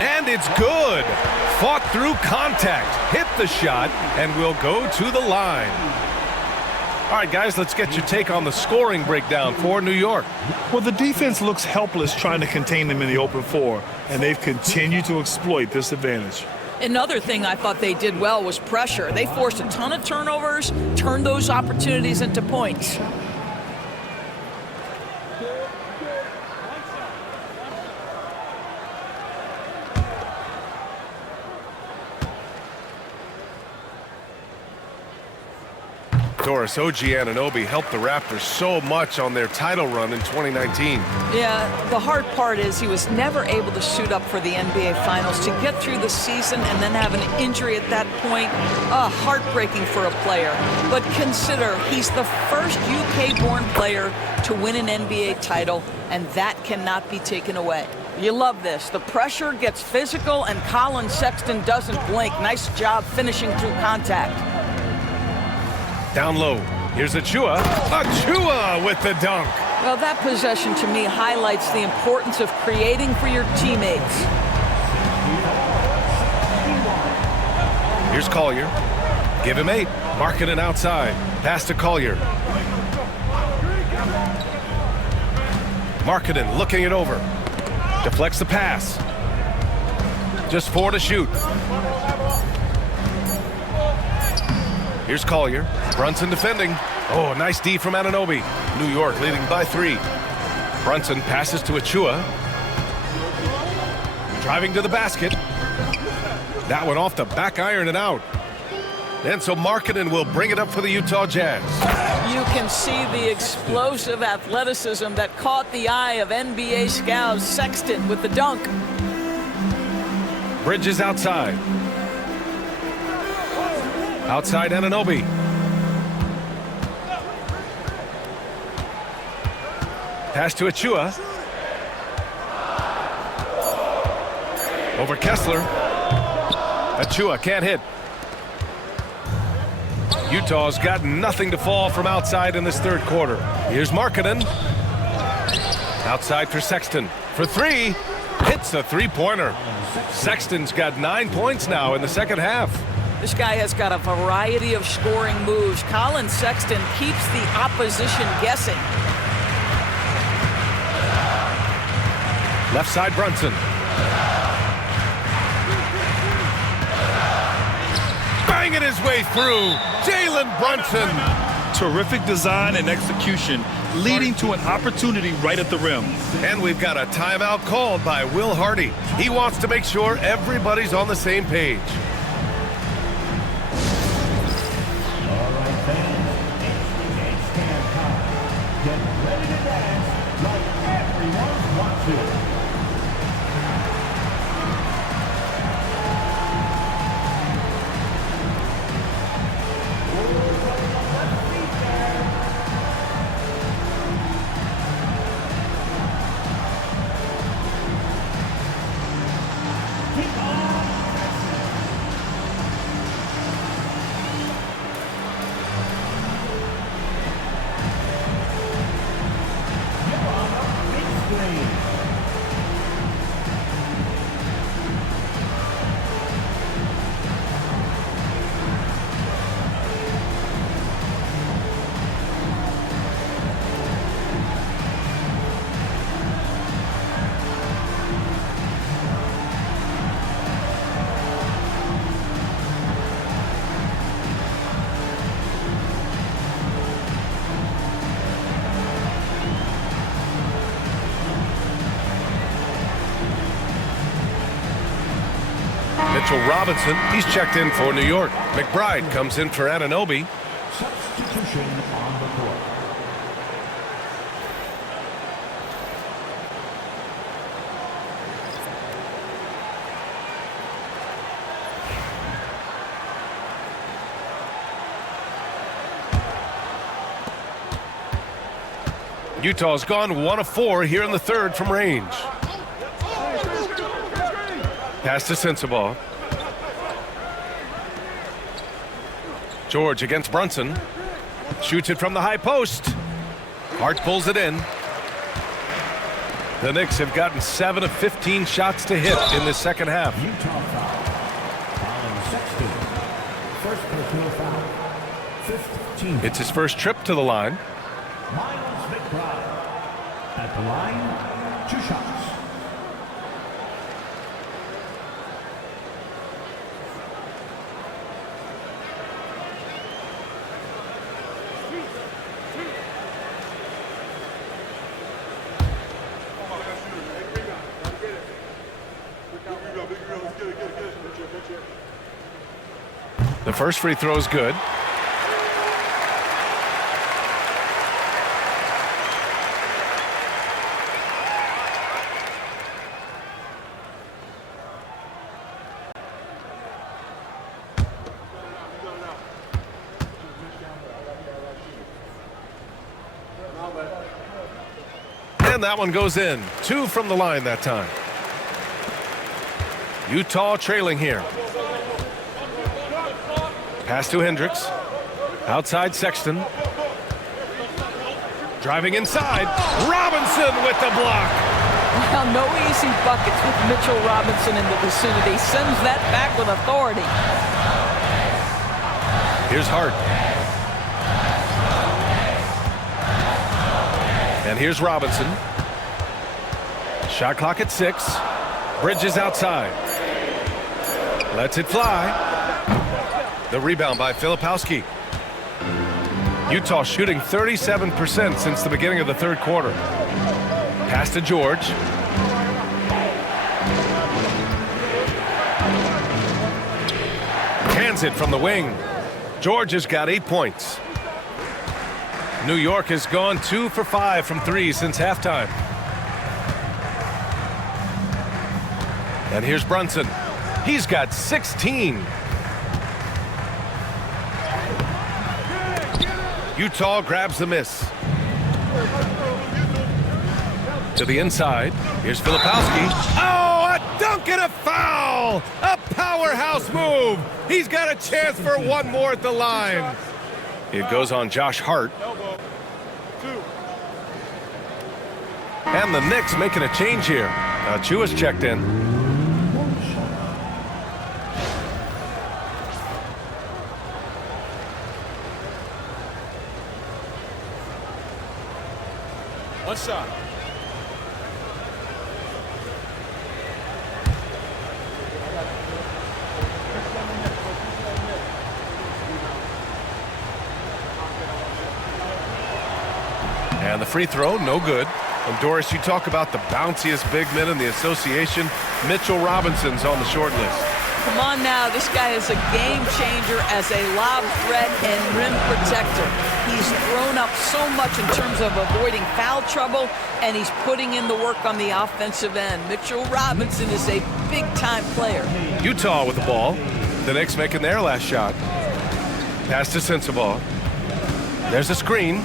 And it's good. Fought through contact, hit the shot, and will go to the line. All right, guys, let's get your take on the scoring breakdown for New York. Well, the defense looks helpless trying to contain them in the open floor, and they've continued to exploit this advantage. Another thing I thought they did well was pressure. They forced a ton of turnovers, turned those opportunities into points. Doris, OG Anunoby helped the Raptors so much on their title run in 2019. Yeah, the hard part is he was never able to suit up for the NBA Finals. To get through the season and then have an injury at that point, heartbreaking for a player. But consider, he's the first UK-born player to win an NBA title, and that cannot be taken away. You love this. The pressure gets physical, and Colin Sexton doesn't blink. Nice job finishing through contact. Down low. Here's Achua. Achua with the dunk. Well, that possession to me highlights the importance of creating for your teammates. Here's Collier. Give him 8. Markkanen outside. Pass to Collier. Markkanen looking it over. Deflects the pass. Just 4 to shoot. Here's Collier. Brunson defending. Oh, nice D from Anunoby. New York leading by 3. Brunson passes to Achua. Driving to the basket. That one off the back iron and out. And so Markkanen will bring it up for the Utah Jazz. You can see the explosive athleticism that caught the eye of NBA scouts. Sexton with the dunk. Bridges outside. Outside Anunoby. Pass to Achua. Over Kessler. Achua can't hit. Utah's got nothing to fall from outside in this third quarter. Here's Markkanen. Outside for Sexton. For 3. Hits a three-pointer. Sexton's got 9 points now in the second half. This guy has got a variety of scoring moves. Colin Sexton keeps the opposition guessing. Left side Brunson. Banging his way through. Jalen Brunson. Terrific design and execution, leading to an opportunity right at the rim. And we've got a timeout called by Will Hardy. He wants to make sure everybody's on the same page. Mitchell Robinson, he's checked in for New York. McBride comes in for Anunoby. Substitution on the court. Utah's gone 1 of 4 here in the third from range. Pass to Sensabaugh. George against Brunson. Shoots it from the high post. Hart pulls it in. The Knicks have gotten 7 of 15 shots to hit in the second half. Utah foul. First personal foul. 15. It's his first trip to the line. At the line, 2 shots. The first free throw is good. And that one goes in. 2 from the line that time. Utah trailing here. Pass to Hendricks. Outside Sexton. Driving inside. Robinson with the block. Well, no easy buckets with Mitchell Robinson in the vicinity. Sends that back with authority. Here's Hart. And here's Robinson. Shot clock at 6. Bridges outside. Lets it fly. The rebound by Filipowski. Utah shooting 37% since the beginning of the third quarter. Pass to George. Hands it from the wing. George has got 8 points. New York has gone 2 for 5 from 3 since halftime. And here's Brunson. He's got 16. Utah grabs the miss. To the inside. Here's Filipowski. Oh, a dunk and a foul! A powerhouse move. He's got a chance for one more at the line. It goes on Josh Hart. And the Knicks making a change here. Chua's checked in. One shot. And the free throw, no good. And Doris, you talk about the bounciest big men in the association. Mitchell Robinson's on the short list. Come on now, this guy is a game changer as a lob threat and rim protector. He's grown up so much in terms of avoiding foul trouble, and he's putting in the work on the offensive end. Mitchell Robinson is a big-time player. Utah with the ball. The Knicks making their last shot. Pass to Sensabaugh. There's a screen.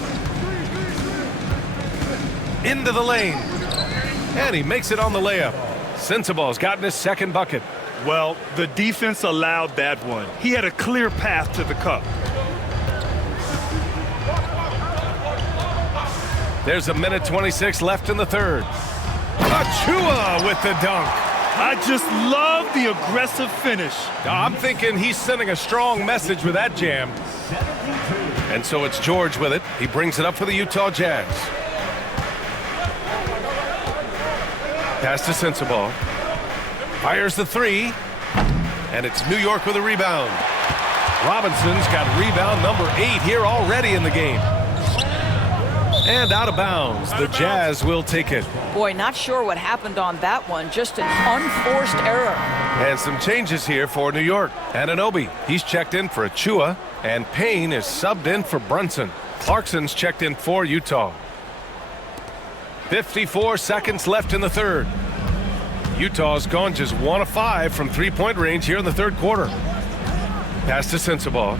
Into the lane. And he makes it on the layup. Sensabaugh's gotten his second bucket. Well, the defense allowed that one. He had a clear path to the cup. There's a minute 26 left in the third. Achua with the dunk. I just love the aggressive finish. I'm thinking he's sending a strong message with that jam. And so it's George with it. He brings it up for the Utah Jazz. Pass to Sensabaugh. Fires the 3. And it's New York with a rebound. Robinson's got rebound number 8 here already in the game. And out of bounds. The Jazz will take it. Boy, not sure what happened on that one. Just an unforced error. And some changes here for New York. Anunoby, he's checked in for Achua, and Payne is subbed in for Brunson. Clarkson's checked in for Utah. 54 seconds left in the third. Utah's gone just 1 of 5 from three-point range here in the third quarter. Pass to Sensabaugh.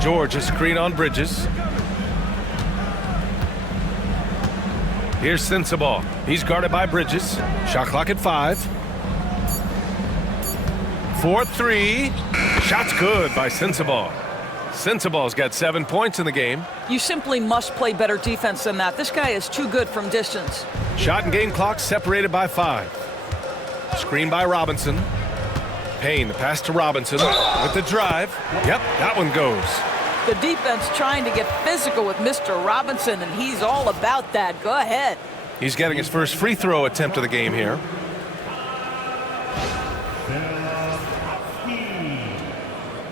George, a screen on Bridges. Here's Sensabaugh. He's guarded by Bridges. Shot clock at 5. 4-3. Shot's good by Sensabaugh. Sensabaugh's got 7 points in the game. You simply must play better defense than that. This guy is too good from distance. Shot and game clock separated by 5. Screen by Robinson. Payne, the pass to Robinson with the drive. Yep, that one goes. The defense trying to get physical with Mr. Robinson, and he's all about that. Go ahead. He's getting his first free throw attempt of the game here.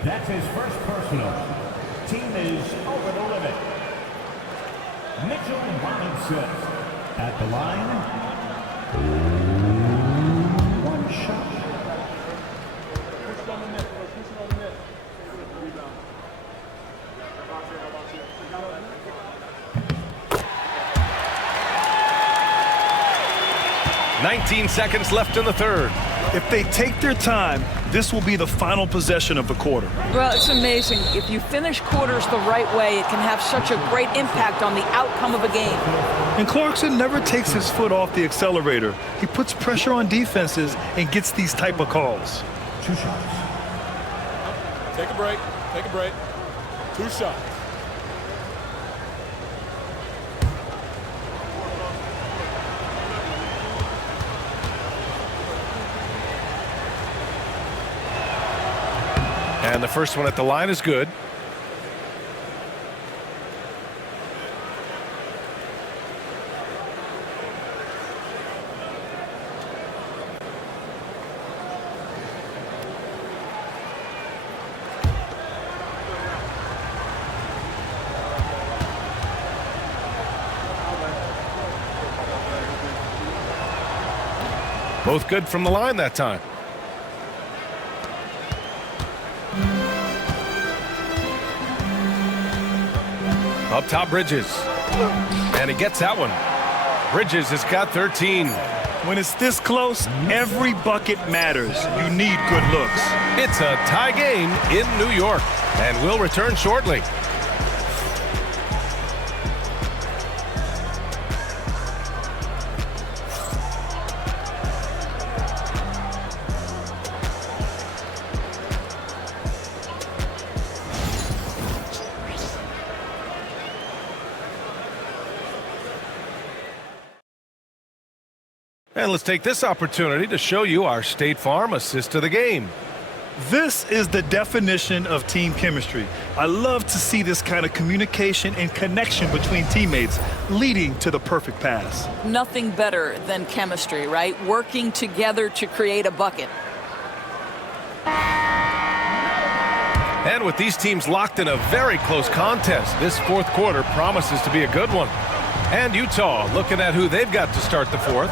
That's his first personal. Team is over the limit. Mitchell Robinson at the line. One shot. 19 seconds left in the third. If they take their time, this will be the final possession of the quarter. Well, it's amazing. If you finish quarters the right way, it can have such a great impact on the outcome of a game. And Clarkson never takes his foot off the accelerator. He puts pressure on defenses and gets these type of calls. 2 shots. Take a break. Take a break. 2 shots. And the first one at the line is good. Both good from the line that time. Up top, Bridges. And he gets that one. Bridges has got 13. When it's this close, every bucket matters. You need good looks. It's a tie game in New York, and we'll return shortly. And let's take this opportunity to show you our State Farm assist to the game. This is the definition of team chemistry. I love to see this kind of communication and connection between teammates leading to the perfect pass. Nothing better than chemistry, right? Working together to create a bucket. And with these teams locked in a very close contest, this fourth quarter promises to be a good one. And Utah looking at who they've got to start the fourth.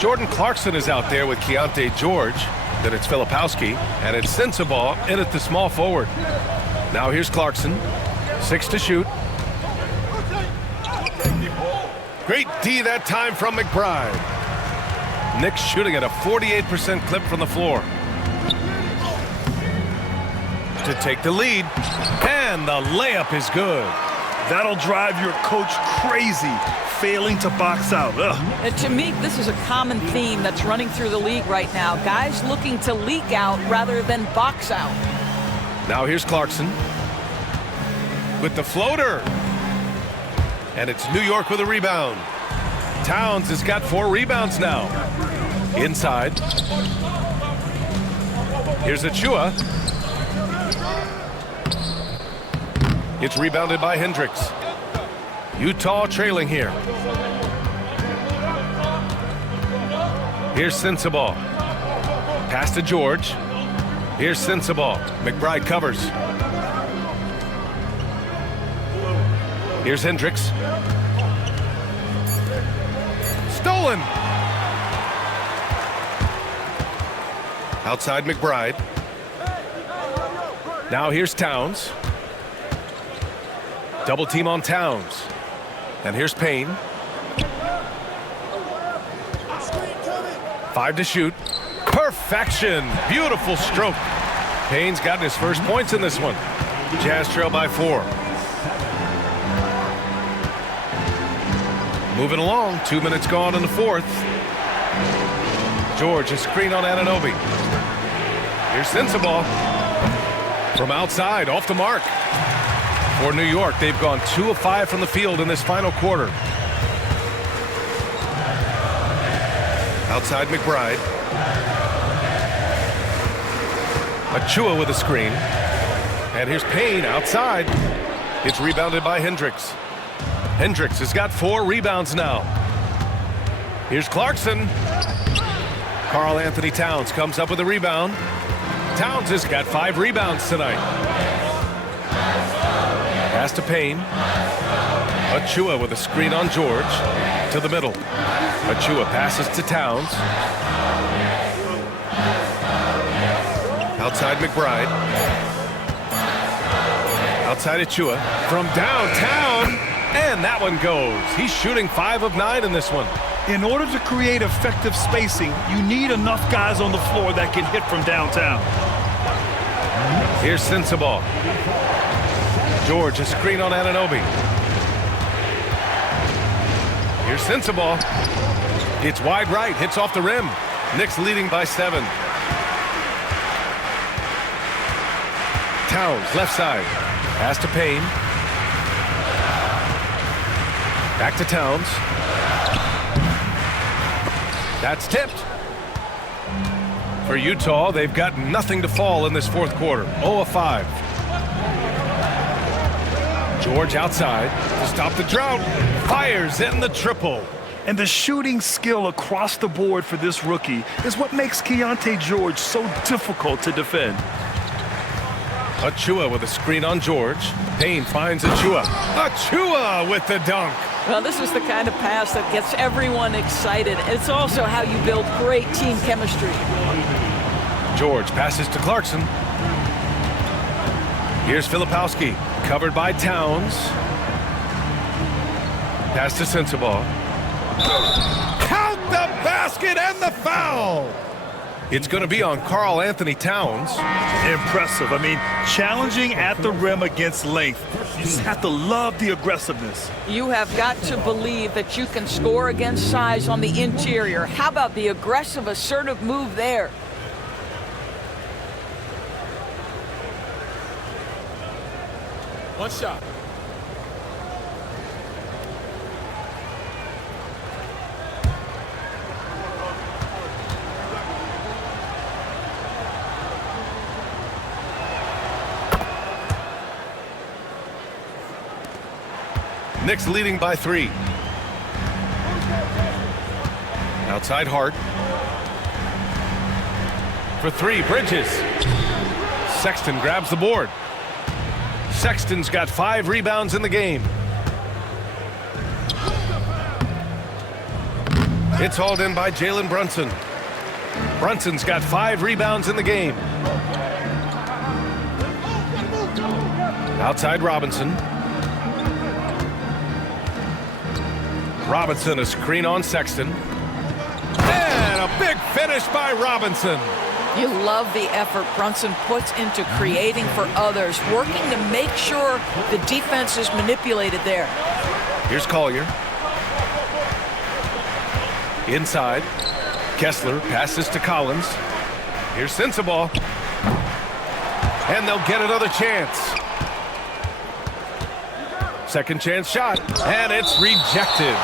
Jordan Clarkson is out there with Keontae George. Then it's Filipowski, and it's Sensabaugh in at the small forward. Now here's Clarkson. 6 to shoot. Great D that time from McBride. Knicks shooting at a 48% clip from the floor. To take the lead, and the layup is good. That'll drive your coach crazy, failing to box out. And to me, this is a common theme that's running through the league right now. Guys looking to leak out rather than box out. Now here's Clarkson with the floater. And it's New York with a rebound. Towns has got 4 rebounds now. Inside. Here's Achua. It's rebounded by Hendricks. Utah trailing here. Here's Sensabaugh. Pass to George. Here's Sensabaugh. McBride covers. Here's Hendricks. Stolen. Outside McBride. Now here's Towns. Double team on Towns. And here's Payne. 5 to shoot. Perfection. Beautiful stroke. Payne's gotten his first points in this one. Jazz trail by 4. Moving along. 2 minutes gone in the fourth. George, a screen on Anunoby. Here's Sensabaugh. From outside, off the mark. For New York, they've gone 2 of 5 from the field in this final quarter. Outside McBride. Achua with a screen. And here's Payne outside. It's rebounded by Hendricks. Hendricks has got 4 rebounds now. Here's Clarkson. Karl Anthony Towns comes up with a rebound. Towns has got 5 rebounds tonight. Pass to Payne. Achua with a screen on George. To the middle. Achua passes to Towns. Outside McBride. Outside Achua. From downtown. And that one goes. He's shooting 5 of 9 in this one. In order to create effective spacing, you need enough guys on the floor that can hit from downtown. Here's Sensabaugh. George, a screen on Anunoby. Here's Sensabaugh. It's wide right, hits off the rim. Knicks leading by 7. Towns, left side. Pass to Payne. Back to Towns. That's tipped. For Utah, they've got nothing to fall in this fourth quarter. 0 of 5. George outside to stop the drought. Fires in the triple. And the shooting skill across the board for this rookie is what makes Keyonte George so difficult to defend. Achua with a screen on George. Payne finds Achua. Achua with the dunk. Well, this is the kind of pass that gets everyone excited. It's also how you build great team chemistry. George passes to Clarkson. Here's Filipowski, covered by Towns. Pass to Sensabaugh. Count the basket and the foul! It's going to be on Karl Anthony Towns. Impressive. I mean, challenging at the rim against length. You just have to love the aggressiveness. You have got to believe that you can score against size on the interior. How about the aggressive, assertive move there? One shot. Knicks leading by 3. Outside Hart. For 3, Bridges. Sexton grabs the board. Sexton's got 5 rebounds in the game. It's hauled in by Jalen Brunson. Brunson's got 5 rebounds in the game. Outside Robinson. Robinson, a screen on Sexton. And a big finish by Robinson. You love the effort Brunson puts into creating for others, working to make sure the defense is manipulated there. Here's Collier. Inside. Kessler passes to Collins. Here's Sensabaugh. And they'll get another chance. Second chance shot, and it's rejected.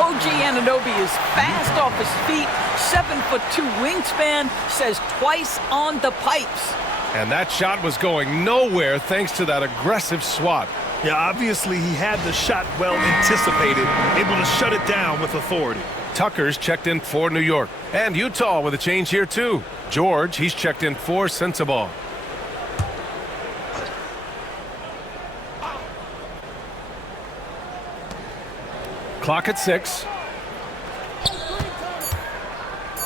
OG Anunoby is fast off his feet, 7'2" wingspan, says twice on the pipes. And that shot was going nowhere thanks to that aggressive swat. Yeah, obviously he had the shot well anticipated, able to shut it down with authority. Tucker's checked in for New York. And Utah with a change here too. George, he's checked in for Sensabaugh. Clock at 6.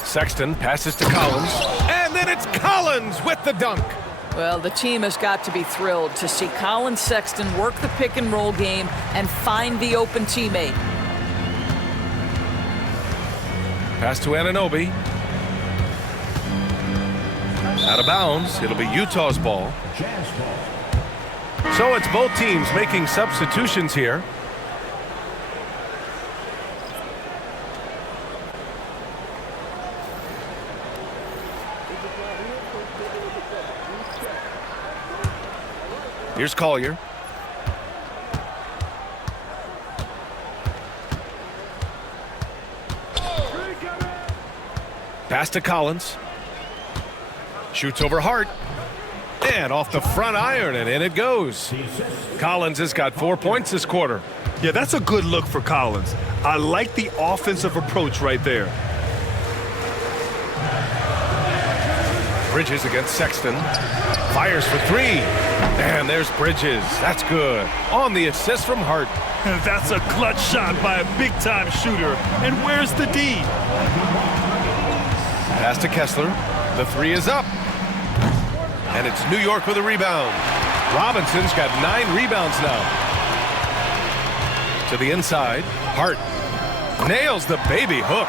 Sexton passes to Collins. And then It's Collins with the dunk. Well, the team has got to be thrilled to see Colin Sexton work the pick and roll game and find the open teammate. Pass to Anunoby. Out of bounds. It'll be Utah's ball. So it's both teams making substitutions here. Here's Collier. Pass to Collins. Shoots over Hart. And off the front iron, and in it goes. Collins has got 4 points this quarter. Yeah, that's a good look for Collins. I like the offensive approach right there. Bridges against Sexton. Fires for three. And there's Bridges. That's good. On the assist from Hart. That's a clutch shot by a big-time shooter. And where's the D? Pass to Kessler. The three is up. And it's New York with a rebound. Robinson's got 9 rebounds now. To the inside. Hart nails the baby hook.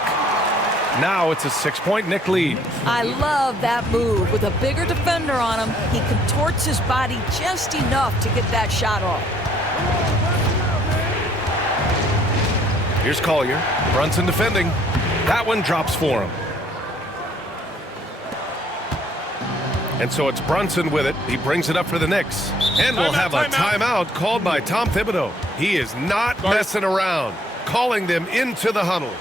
Now it's a 6-point Knick lead. I love that move. With a bigger defender on him, he contorts his body just enough to get that shot off. Here's Collier. Brunson defending. That one drops for him. And so it's Brunson with it. He brings it up for the Knicks. And we'll have a timeout called by Tom Thibodeau. He is not messing around, calling them into the huddle.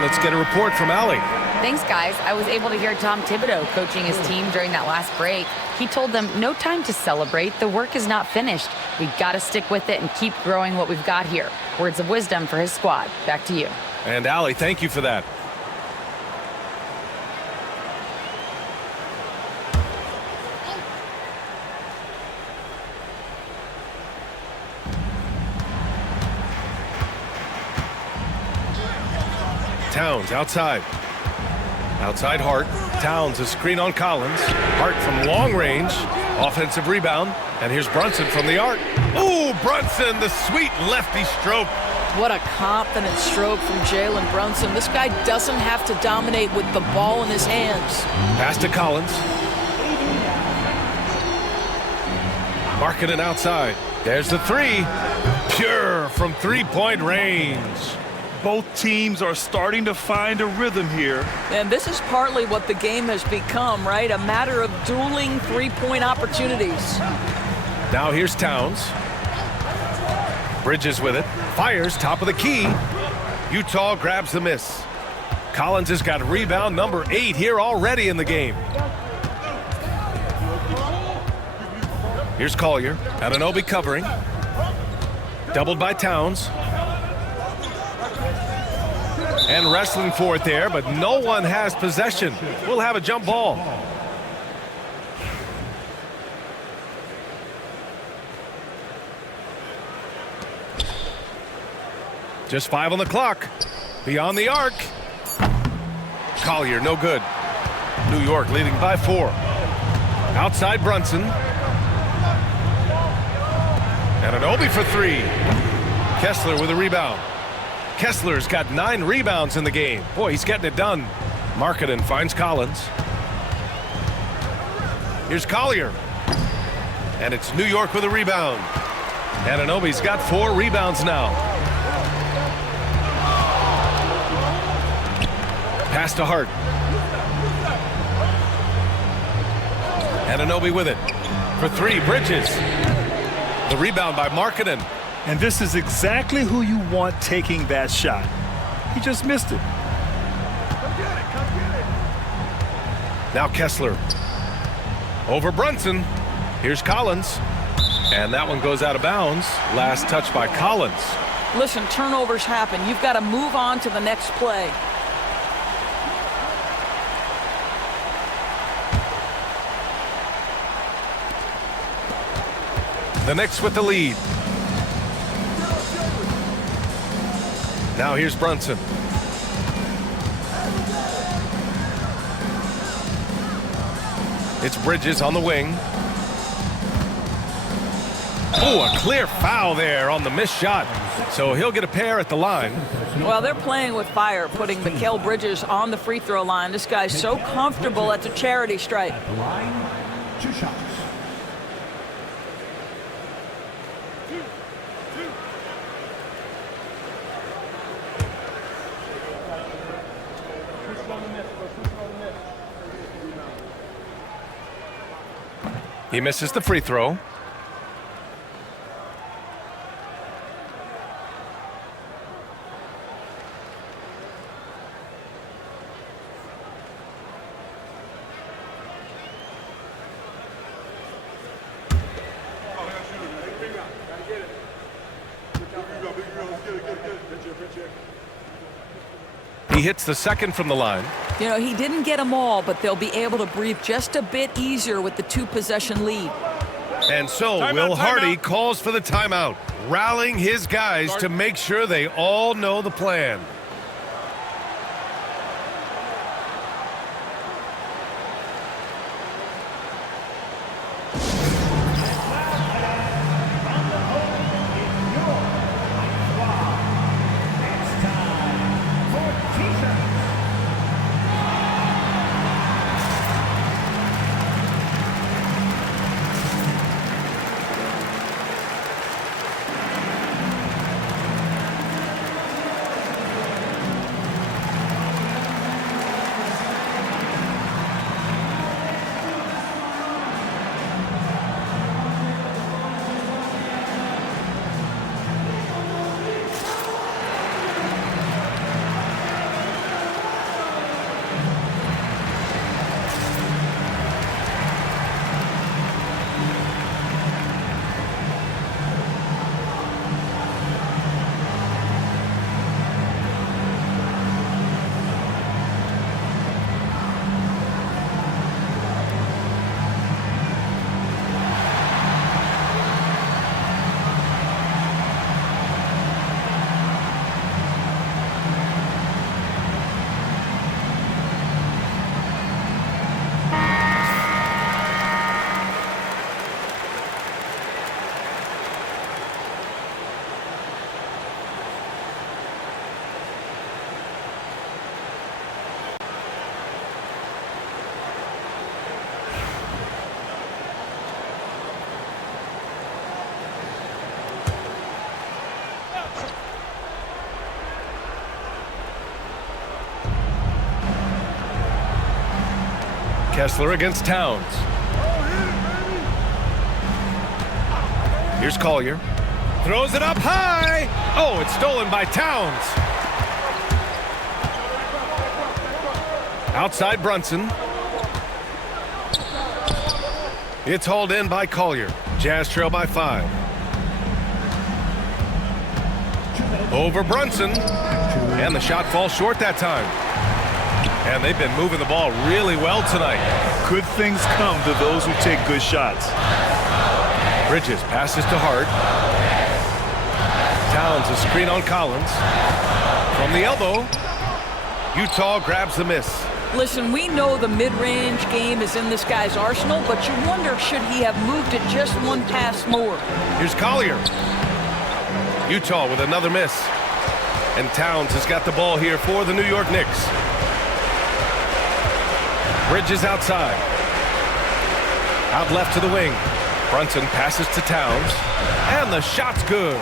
Let's get a report from Allie. Thanks, guys. I was able to hear Tom Thibodeau coaching his team during that last break. He told them, no time to celebrate. The work is not finished. We've got to stick with it and keep growing what we've got here. Words of wisdom for his squad. Back to you. And Allie, thank you for that. Towns outside. Outside Hart. Towns a screen on Collins. Hart from long range. Offensive rebound. And here's Brunson from the arc. Ooh, Brunson, the sweet lefty stroke. What a confident stroke from Jalen Brunson. This guy doesn't have to dominate with the ball in his hands. Pass to Collins. Markkanen outside. There's the three. Pure from three-point range. Both teams are starting to find a rhythm here. And this is partly what the game has become, right? A matter of dueling three-point opportunities. Now here's Towns. Bridges with it. Fires top of the key. Utah grabs the miss. Collins has got rebound number 8 here already in the game. Here's Collier. Anunoby covering. Doubled by Towns. And wrestling for it there, but no one has possession. We'll have a jump ball. Just 5 on the clock. Beyond the arc. Collier, no good. New York leading by 4. Outside Brunson. And an Obi for 3. Kessler with a rebound. Kessler's got 9 rebounds in the game. Boy, he's getting it done. Markkanen finds Collins. Here's Collier. And it's New York with a rebound. Anunoby's got 4 rebounds now. Pass to Hart. Anunoby with it. For 3, Bridges. The rebound by Markkanen. And this is exactly who you want taking that shot. He just missed it. Now Kessler. Over Brunson. Here's Collins. And that one goes out of bounds. Last touch by Collins. Listen, turnovers happen. You've got to move on to the next play. The Knicks with the lead. Now here's Brunson. It's Bridges on the wing. Oh, a clear foul there on the missed shot. So he'll get a pair at the line. Well, they're playing with fire, putting Mikal Bridges on the free throw line. This guy's so comfortable at the charity stripe. The line, 2 shots. He misses the free throw. He hits the second from the line. You know, he didn't get them all, but they'll be able to breathe just a bit easier with the 2-possession lead. And so Timeout, Will Hardy timeout. calls for the timeout, rallying his guys to make sure they all know the plan. Kessler against Towns. Here's Collier. Throws it up high. Oh, it's stolen by Towns. Outside Brunson. It's hauled in by Collier. Jazz trail by 5. Over Brunson. And the shot falls short that time. And they've been moving the ball really well tonight. Good things come to those who take good shots. Bridges passes to Hart. Towns a screen on Collins. From the elbow, Utah grabs the miss. Listen, we know the mid-range game is in this guy's arsenal, but you wonder, should he have moved it just one pass more? Here's Collier. Utah with another miss. And Towns has got the ball here for the New York Knicks. Bridges outside. Out left to the wing. Brunson passes to Towns. And the shot's good.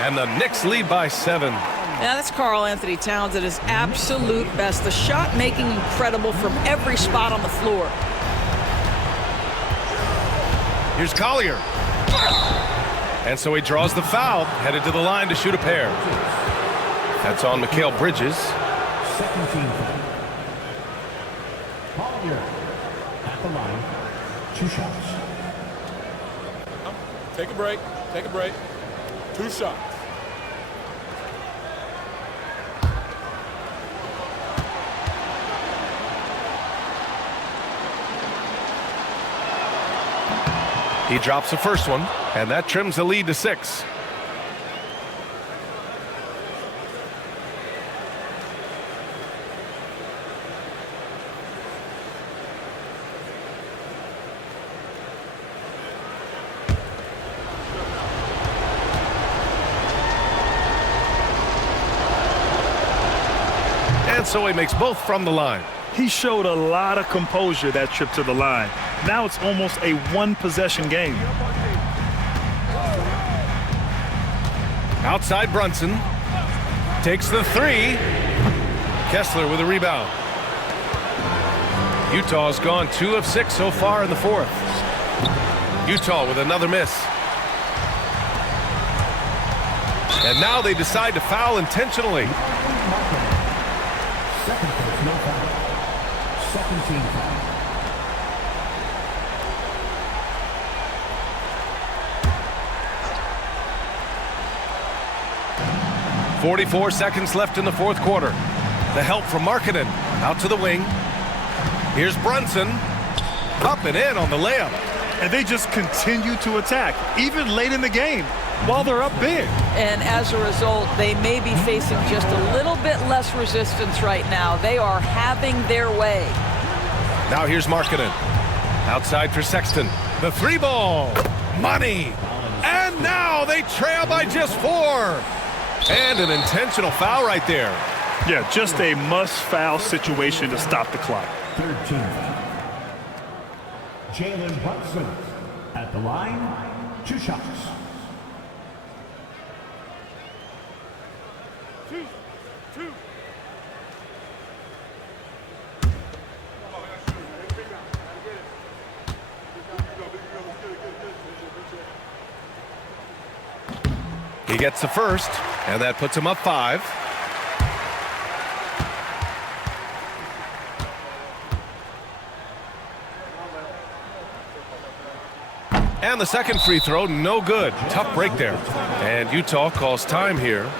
And the Knicks lead by 7. Now that's Karl Anthony Towns at his absolute best. The shot making incredible from every spot on the floor. Here's Collier. And so he draws the foul, headed to the line to shoot a pair. That's on Mikal Bridges. Second team foul. Collier at the line. 2 shots. Take a break. Take a break. 2 shots. He drops the first one, and that trims the lead to 6. And so he makes both from the line. He showed a lot of composure that trip to the line. Now it's almost a one-possession game. Outside Brunson. Takes the 3. Kessler with a rebound. Utah's gone 2 of 6 so far in the 4th. Utah with another miss. And now they decide to foul intentionally. Second personal foul. Second team foul. 44 seconds left in the 4th quarter. The help from Markkanen. Out to the wing. Here's Brunson. Up and in on the layup. And they just continue to attack, even late in the game, while they're up big. And as a result, they may be facing just a little bit less resistance right now. They are having their way. Now here's Markkanen. Outside for Sexton. The 3 ball. Money. And now they trail by just 4. And an intentional foul right there. Yeah, just a must-foul situation to stop the clock. Third team foul. Jalen Brunson at the line. 2 shots. He gets the first, and that puts him up 5. And the second free throw, no good. Tough break there. And Utah calls time here.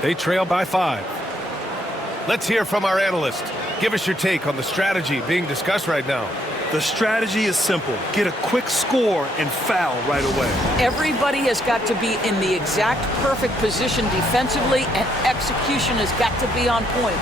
They trail by 5. Let's hear from our analyst. Give us your take on the strategy being discussed right now. The strategy is simple. Get a quick score and foul right away. Everybody has got to be in the exact perfect position defensively, and execution has got to be on point.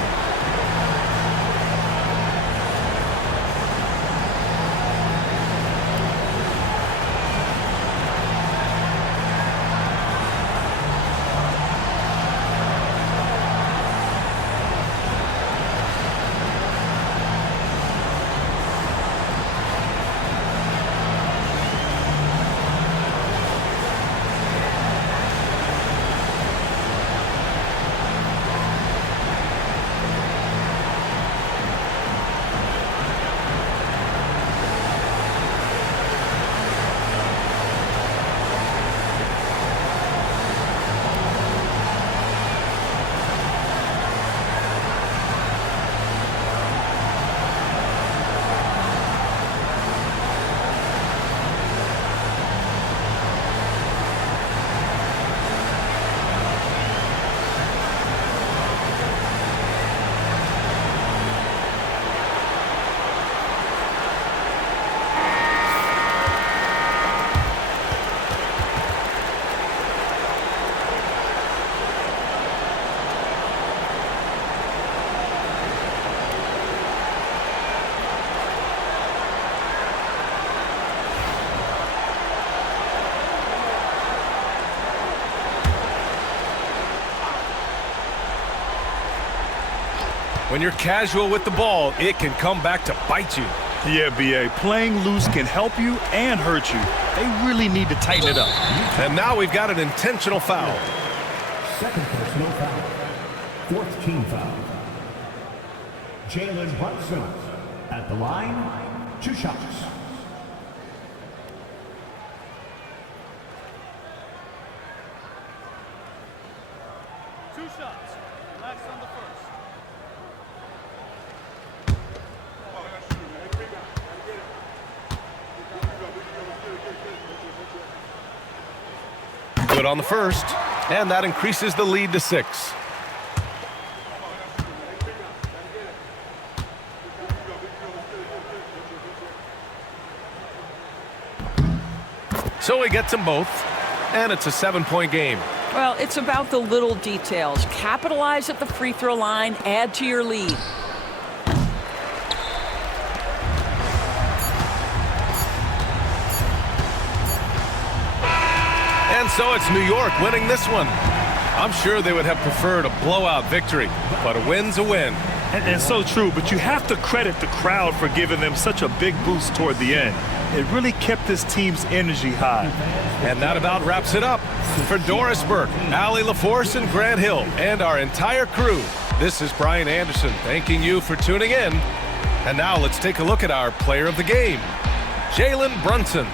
When you're casual with the ball, it can come back to bite you. Yeah, B.A., playing loose can help you and hurt you. They really need to tighten it up. And now we've got an intentional foul. Second personal foul. Fourth team foul. Jalen Brunson at the line. 2 shots. Good on the first, and that increases the lead to 6. So he gets them both, and it's a 7-point game. Well, it's about the little details. Capitalize at the free throw line, add to your lead. And so it's New York winning this one. I'm sure they would have preferred a blowout victory, but a win's a win. And so true, but you have to credit the crowd for giving them such a big boost toward the end. It really kept this team's energy high. And that about wraps it up. For Doris Burke, Allie LaForce, and Grant Hill, and our entire crew, this is Brian Anderson thanking you for tuning in. And now let's take a look at our player of the game, Jalen Brunson.